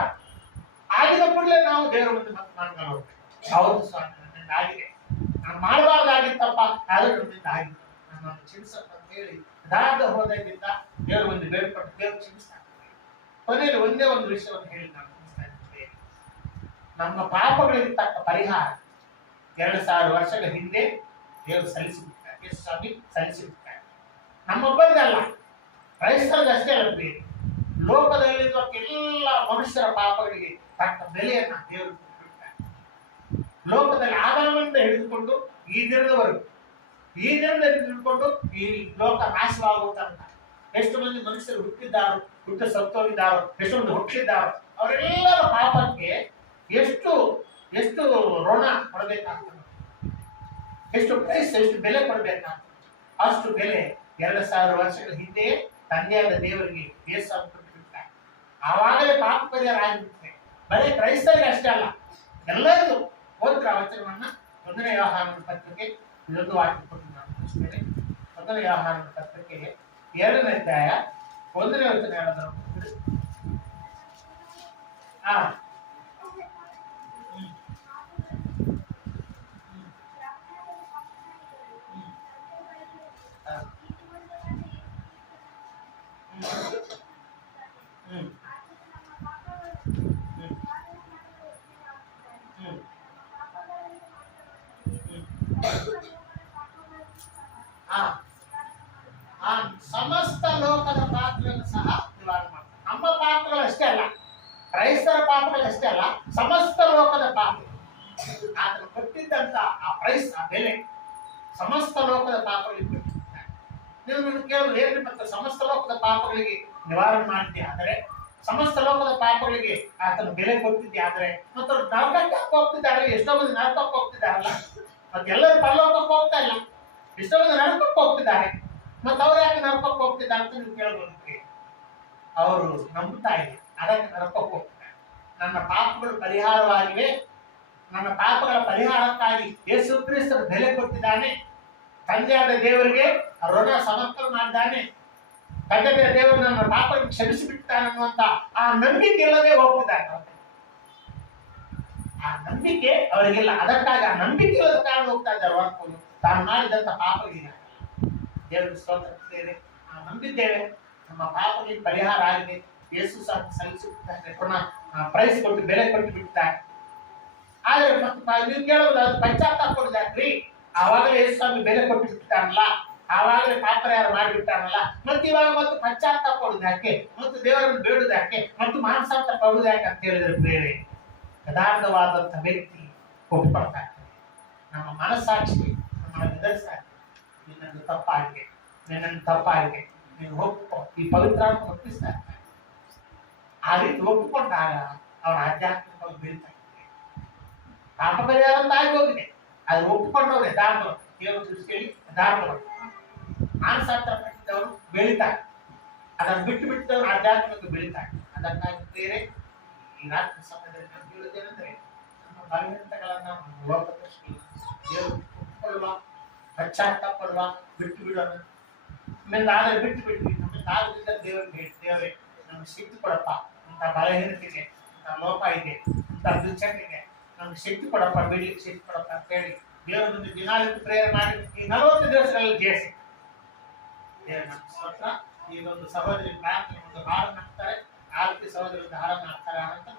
ಆಗಿದ ಕೂಡಲೇ ನಾವು ದೇವರ ಮುಂದೆ ಮತ್ತೆ ಮಾಡ್ಕೊಂಡು ಹೋಗ್ತೇವೆ. ಹೌದು ಸ್ವಾಮಿ, ನನ್ನಿಂದ ಆಗಿದೆ, ನಾನು ಮಾಡಬಾರ್ದಾಗಿತ್ತಪ್ಪ, ಆದ್ರೆ ನನ್ನಿಂದ ಆಗಿದೆ, ನಾನು ಕ್ಷಮಿಸಪ್ಪ ಅಂತ ಹೇಳಿ ಯಥಾರ್ಥ ಹೃದಯದಿಂದ ದೇವರ ಮುಂದೆ ಬೇಡ್ಪಟ್ಟು ದೇವರು ಕ್ಷಮಿಸ್ತಾರೆ. ಕೊನೆಯಲ್ಲಿ ಒಂದೇ ಒಂದು ವಿಷಯವನ್ನು ಹೇಳಿ ನಾನು ಮುಗಿಸ್ತಾ ಇದ್ದೇನೆ. ನಮ್ಮ ಪಾಪಗಳಿಗೆ ತಕ್ಕ ಪರಿಹಾರ 2000 ವರ್ಷಗಳ ಹಿಂದೆ ದೇವರು ಸಲ್ಲಿಸಿಬಿಡ್ತಾರೆ, ಯೇಸು ಸ್ವಾಮಿ ಸಲ್ಲಿಸಿಬಿಡ್ತಾರೆ. ನಮ್ಮೊಬ್ಬರಿಗಲ್ಲ, ಕ್ರೈಸ್ತರಿಗೆ ಅಷ್ಟೇ ಅಲ್ಲ, ಲೋಕದಲ್ಲಿರುವ ಎಲ್ಲ ಮನುಷ್ಯರ ಪಾಪಗಳಿಗೆ ತಕ್ಕ ಬೆಲೆಯನ್ನ ದೇವರು ಕೊಟ್ಟಿರ್ತಾರೆ. ಲೋಕದಲ್ಲಿ ಆದಾಮನಿಂದ ಹಿಡಿದುಕೊಂಡು ಈ ದಿನದವರೆಗೂ, ಈ ದಿನದಲ್ಲಿ ಹಿಡಿದುಕೊಂಡು ಈ ಲೋಕ ನಾಶವಾಗುವ ತನಕ ಎಷ್ಟು ಮಂದಿ ಮನುಷ್ಯರು ಹುಟ್ಟಿದ್ದಾರೋ, ಹುಟ್ಟು ಸತ್ತೋಗಿದ್ದಾರೋ, ಎಷ್ಟು ಮಂದಿ ಹುಟ್ಟಿದ್ದಾರೋ, ಅವರೆಲ್ಲರ ಪಾಪಕ್ಕೆ ಎಷ್ಟು ಎಷ್ಟು ಋಣ ಕೊಡಬೇಕಾಗ್ತದೆ, ಎಷ್ಟು ಪ್ರೈಸ್, ಎಷ್ಟು ಬೆಲೆ ಕೊಡಬೇಕಾಗ್ತದೆ. ಅಷ್ಟು ಬೆಲೆ 2000 ವರ್ಷಗಳ ಹಿಂದೆ ತಂದೆಯಾದ ದೇವರಿಗೆ ಯೇಸು ಕೊಟ್ಟಿರ್ತಾರೆ. ಆವಾಗಲೇ ಪಾಪ ಪರಿಹಾರ ಆಗಿಬಿಡುತ್ತೆ. ಬರೀ ಕ್ರೈಸ್ತರಿಗೆ ಅಷ್ಟೇ ಅಲ್ಲ, ಎಲ್ಲರಿಗೂ. ಓದ್ರ ವಚನವನ್ನ 1ನೇ ಯೋಹಾನನ ಪತ್ರಿಕೆ ಇದೊಂದು ವಾಕ್ಯ ಕೊಟ್ಟು ನಾನು ಮುಗಿಸ್ತೇನೆ. 1ನೇ ಯೋಹಾನನ ಪತ್ರಿಕೆ 2ನೇ ಅಧ್ಯಾಯ 1ನೇ ವಚನ ಹೇಳೋದನ್ನು ಸಮಸ್ತ ಲೋಕದ ಪಾಪಗಳನ್ನು ಸಹ ನಿವಾರಣೆ ಮಾಡ್ತಾರೆ. ನಮ್ಮ ಪಾಪಗಳು ಅಷ್ಟೇ ಅಲ್ಲ, ಕ್ರೈಸ್ತರ ಪಾಪಗಳು ಅಷ್ಟೇ ಅಲ್ಲ, ಸಮಸ್ತ ಲೋಕದ ಪಾಪ. ಆತನು ಕೊಟ್ಟಿದ್ದಂತ ಆ ಪ್ರೈಸ್, ಆ ಬೆಲೆ ಸಮಸ್ತ ಲೋಕದ ಪಾಪಗಳಿಗೆ ಕೊಟ್ಟಿದ್ದಾರೆ. ನೀವು ಕೇಳಿದ್ರೆ ಏನ್ರಿ ಮತ್ತೆ ಸಮಸ್ತ ಲೋಕದ ಪಾಪಗಳಿಗೆ ನಿವಾರಣೆ ಮಾಡಿದ್ದೆ ಆದರೆ, ಸಮಸ್ತ ಲೋಕದ ಪಾಪಗಳಿಗೆ ಆತನು ಬೆಲೆ ಕೊಟ್ಟಿದ್ದೆ ಆದರೆ, ಮತ್ತು ನರಕಕ್ಕೆ ಹೋಗ್ತಿದ್ದಾರೆ. ಎಷ್ಟೋ ಮಂದಿ ನರಕಕ್ಕೆ ಹೋಗ್ತಿದ್ದಾರಲ್ಲ, ಮತ್ತೆ ಎಲ್ಲರೂ ಪರಲೋಕಕ್ಕೆ ಹೋಗ್ತಾ ಇಲ್ಲ, ಎಷ್ಟೋ ಮಂದಿ ನರಕಕ್ಕೆ ಹೋಗ್ತಿದ್ದಾರೆ. ಮತ್ತೆ ಅವ್ರು ಯಾಕೆ ನರಕಕ್ಕೆ ಹೋಗ್ತಿದ್ದಾರೆ ಅಂತ ನೀವು ಕೇಳ್ಬೋದು. ಅವರು ನಂಬುತ್ತಾ ಇಲ್ಲ, ಅದಕ್ಕೆ ನರಕಕ್ಕೆ ಹೋಗ್ತಾರೆ. ನನ್ನ ಪಾಪಗಳು ಪರಿಹಾರವಾಗಿವೆ, ನನ್ನ ಪಾಪಗಳ ಪರಿಹಾರಕ್ಕಾಗಿ ಯೇಸು ಕ್ರಿಸ್ತರು ಬೆಲೆ ಕೊಟ್ಟಿದ್ದಾನೆ, ತಂದೆಯಾದ ದೇವರಿಗೆ ಋಣ ಸಮರ್ಪಣೆ ಮಾಡಿದ್ದಾನೆ, ತಂದೆಯ ದೇವರು ನನ್ನ ಪಾಪ ಕ್ಷಮಿಸಿ ಬಿಡ್ತಾನೆ ಅನ್ನುವಂತ ಆ ನಂಬಿಕೆ ಇಲ್ಲದೆ ಹೋಗ್ತಿದ್ದಾರೆ. ಆ ನಂಬಿಕೆ ಅವರಿಗಿಲ್ಲ, ಅದಕ್ಕಾಗಿ ಆ ನಂಬಿಕೆ ಇಲ್ಲದ ಕಾರಣ ಹೋಗ್ತಾ ಇದ್ದಾರೆ ಹೊರಕೊಂಡು ತಾನು ಮಾಡಿದಂತ ಪಾಪಗಳಿಲ್ಲ. ದೇವರಿಗೆ ಸ್ತೋತ್ರ, ನಾವು ನಂಬಿದ್ದೇವೆ, ನಮ್ಮ ಪಾಪಗಳಿಗೆ ಪರಿಹಾರ ಆಗಿದೆ, ಯೇಸು ಸಹ ಸಲ್ಲಿಸುತ್ತಾರೆ, ಪುನಃ ಪ್ರೈಸ್ ಕೊಟ್ಟು ಬೆಲೆ ಕೊಟ್ಟು ಬಿಡ್ತಾರೆ. ಆದ್ರೆ ಮತ್ತೆ ನೀವು ಕೇಳೋದು ಅದು ಪಶ್ಚಾತ್ತಾಪ ಕೊಡಿದಾಕ್ರಿ, ಆವಾಗಲೇ ಯೇಸು ಸ್ವಾಮಿ ಬೆಲೆ ಕೊಟ್ಟು ಬಿಡ್ತಾರಲ್ಲ, ಆವಾಗಲೇ ಪಾಪ ಪರಿಹಾರ ಮಾಡಿಬಿಡ್ತಾರಲ್ಲ, ಮತ್ತೆ ಇವಾಗ ಮತ್ತು ಪಶ್ಚಾತ್ತಾಪ ಕೊಡುವುದಾಕೆ, ಮತ್ತು ದೇವರನ್ನು ಬೇಡುವುದಾಕೆ, ಮತ್ತು ಮಾನಸಾಂತರ ಪಡುವುದಾಕೆ ಅಂತ ಹೇಳಿದ್ರೆ ಬೇರೆ ಯಥಾರ್ಥವಾದಂಥ ವ್ಯಕ್ತಿ ಒಪ್ಪಿಕೊಳ್ತಾರೆ. ನಮ್ಮ ಮನಸ್ಸಾಕ್ಷಿ ನಮ್ಮನ್ನು ಎದುರಿಸ್ತಾರೆ, ನಿನ್ನನ್ನು ತಪ್ಪಾಗಿದೆ, ನಿನ್ನನ್ನು ತಪ್ಪಾಗಿದೆ, ನೀನು ಒಪ್ಪು, ಈ ಪವಿತ್ರಾತ್ಮ ಒಪ್ಪಿಸ್ತಾ ಇರ್ತಾರೆ. ಆ ರೀತಿ ಒಪ್ಪಿಕೊಂಡಾಗ ಅವರ ಆಧ್ಯಾತ್ಮಿಕವಾಗಿ ಬೀಳ್ತಾ ಇದ್ದಾರೆ. ಪಾಪ ಪರಿಹಾರ ಅಂತ ಆಗಿ ಹೋಗಿದೆ, ಅದು ಒಪ್ಪಿಕೊಂಡವ್ರು ಯಥಾರ್ಥರು, ದೇವರ ದೃಷ್ಟಿಯಲ್ಲಿ ಯಥಾರ್ಥರು, ಮಾನಸಾಂತರ ಪಟ್ಟಿದ್ದವರು ಬೆಳೀತಾರೆ, ಅದನ್ನು ಬಿಟ್ಟು ಬಿಟ್ಟವರು ಆಧ್ಯಾತ್ಮಿಕ ಬೆಳೀತಾರೆ. ಅದಕ್ಕಾಗಿ ಬೇರೆ ಈ ರಾತ್ರಿ ಸಮಯದಲ್ಲಿ ನಾನು ಹೇಳುವುದೇನೆಂದರೆ, ನಮ್ಮ ಬಲಹೀನತೆಗಳನ್ನ ಲೋಕದೃಷ್ಟಿ ದೇವರು ಒಪ್ಪಿಕೊಳ್ಳುವ, ಪಶ್ಚಾತ್ತಾಪ ಪಡುವ, ಬಿಟ್ಟು ಬಿಡೋಣ. ನಮ್ಮಿಂದ ಆದರೆ ಬಿಟ್ಟು ಬಿಡ್ತೀವಿ, ನಮ್ಮಿಂದ ಆಗದಿಂದ ದೇವರಿಗೆ ಹೇಳಿ, ದೇವರೇ ನಮ್ಗೆ ಶಕ್ತಿ ಕೊಡಪ್ಪ, ಇಂಥ ಬಲಹೀನತೆಗೆ, ಇಂಥ ಲೋಪ ಇದೆ, ಇಂಥ ದುಶ್ಚಟೆಗೆ ನಮ್ಗೆ ಶಕ್ತಿ ಕೊಡಪ್ಪ, ಬಿಡ್ಲಿಕ್ಕೆ ಶಕ್ತಿ ಕೊಡಪ್ಪ ಅಂತ ಹೇಳಿ ದೇವರನ್ನು ದಿನಾಲಿತ್ತು ಪ್ರೇಯರ್ ಮಾಡಿ ಈ 40 ದಿವಸಗಳಲ್ಲಿ ಜಯಿಸಿ ದೇವರ ಸ್ತೋತ್ರ. ಈ ಒಂದು ಸಹೋದರಿ ಪ್ರಾರ್ಥನೆ ಒಂದು ಹಾಡನ್ನು ಹಾಕ್ತಾರೆ, ಆರತಿ ಸಹೋದರಿ ಒಂದು ಹಾಡನ್ನು ಹಾಕ್ತಾರೆ ಅಂತ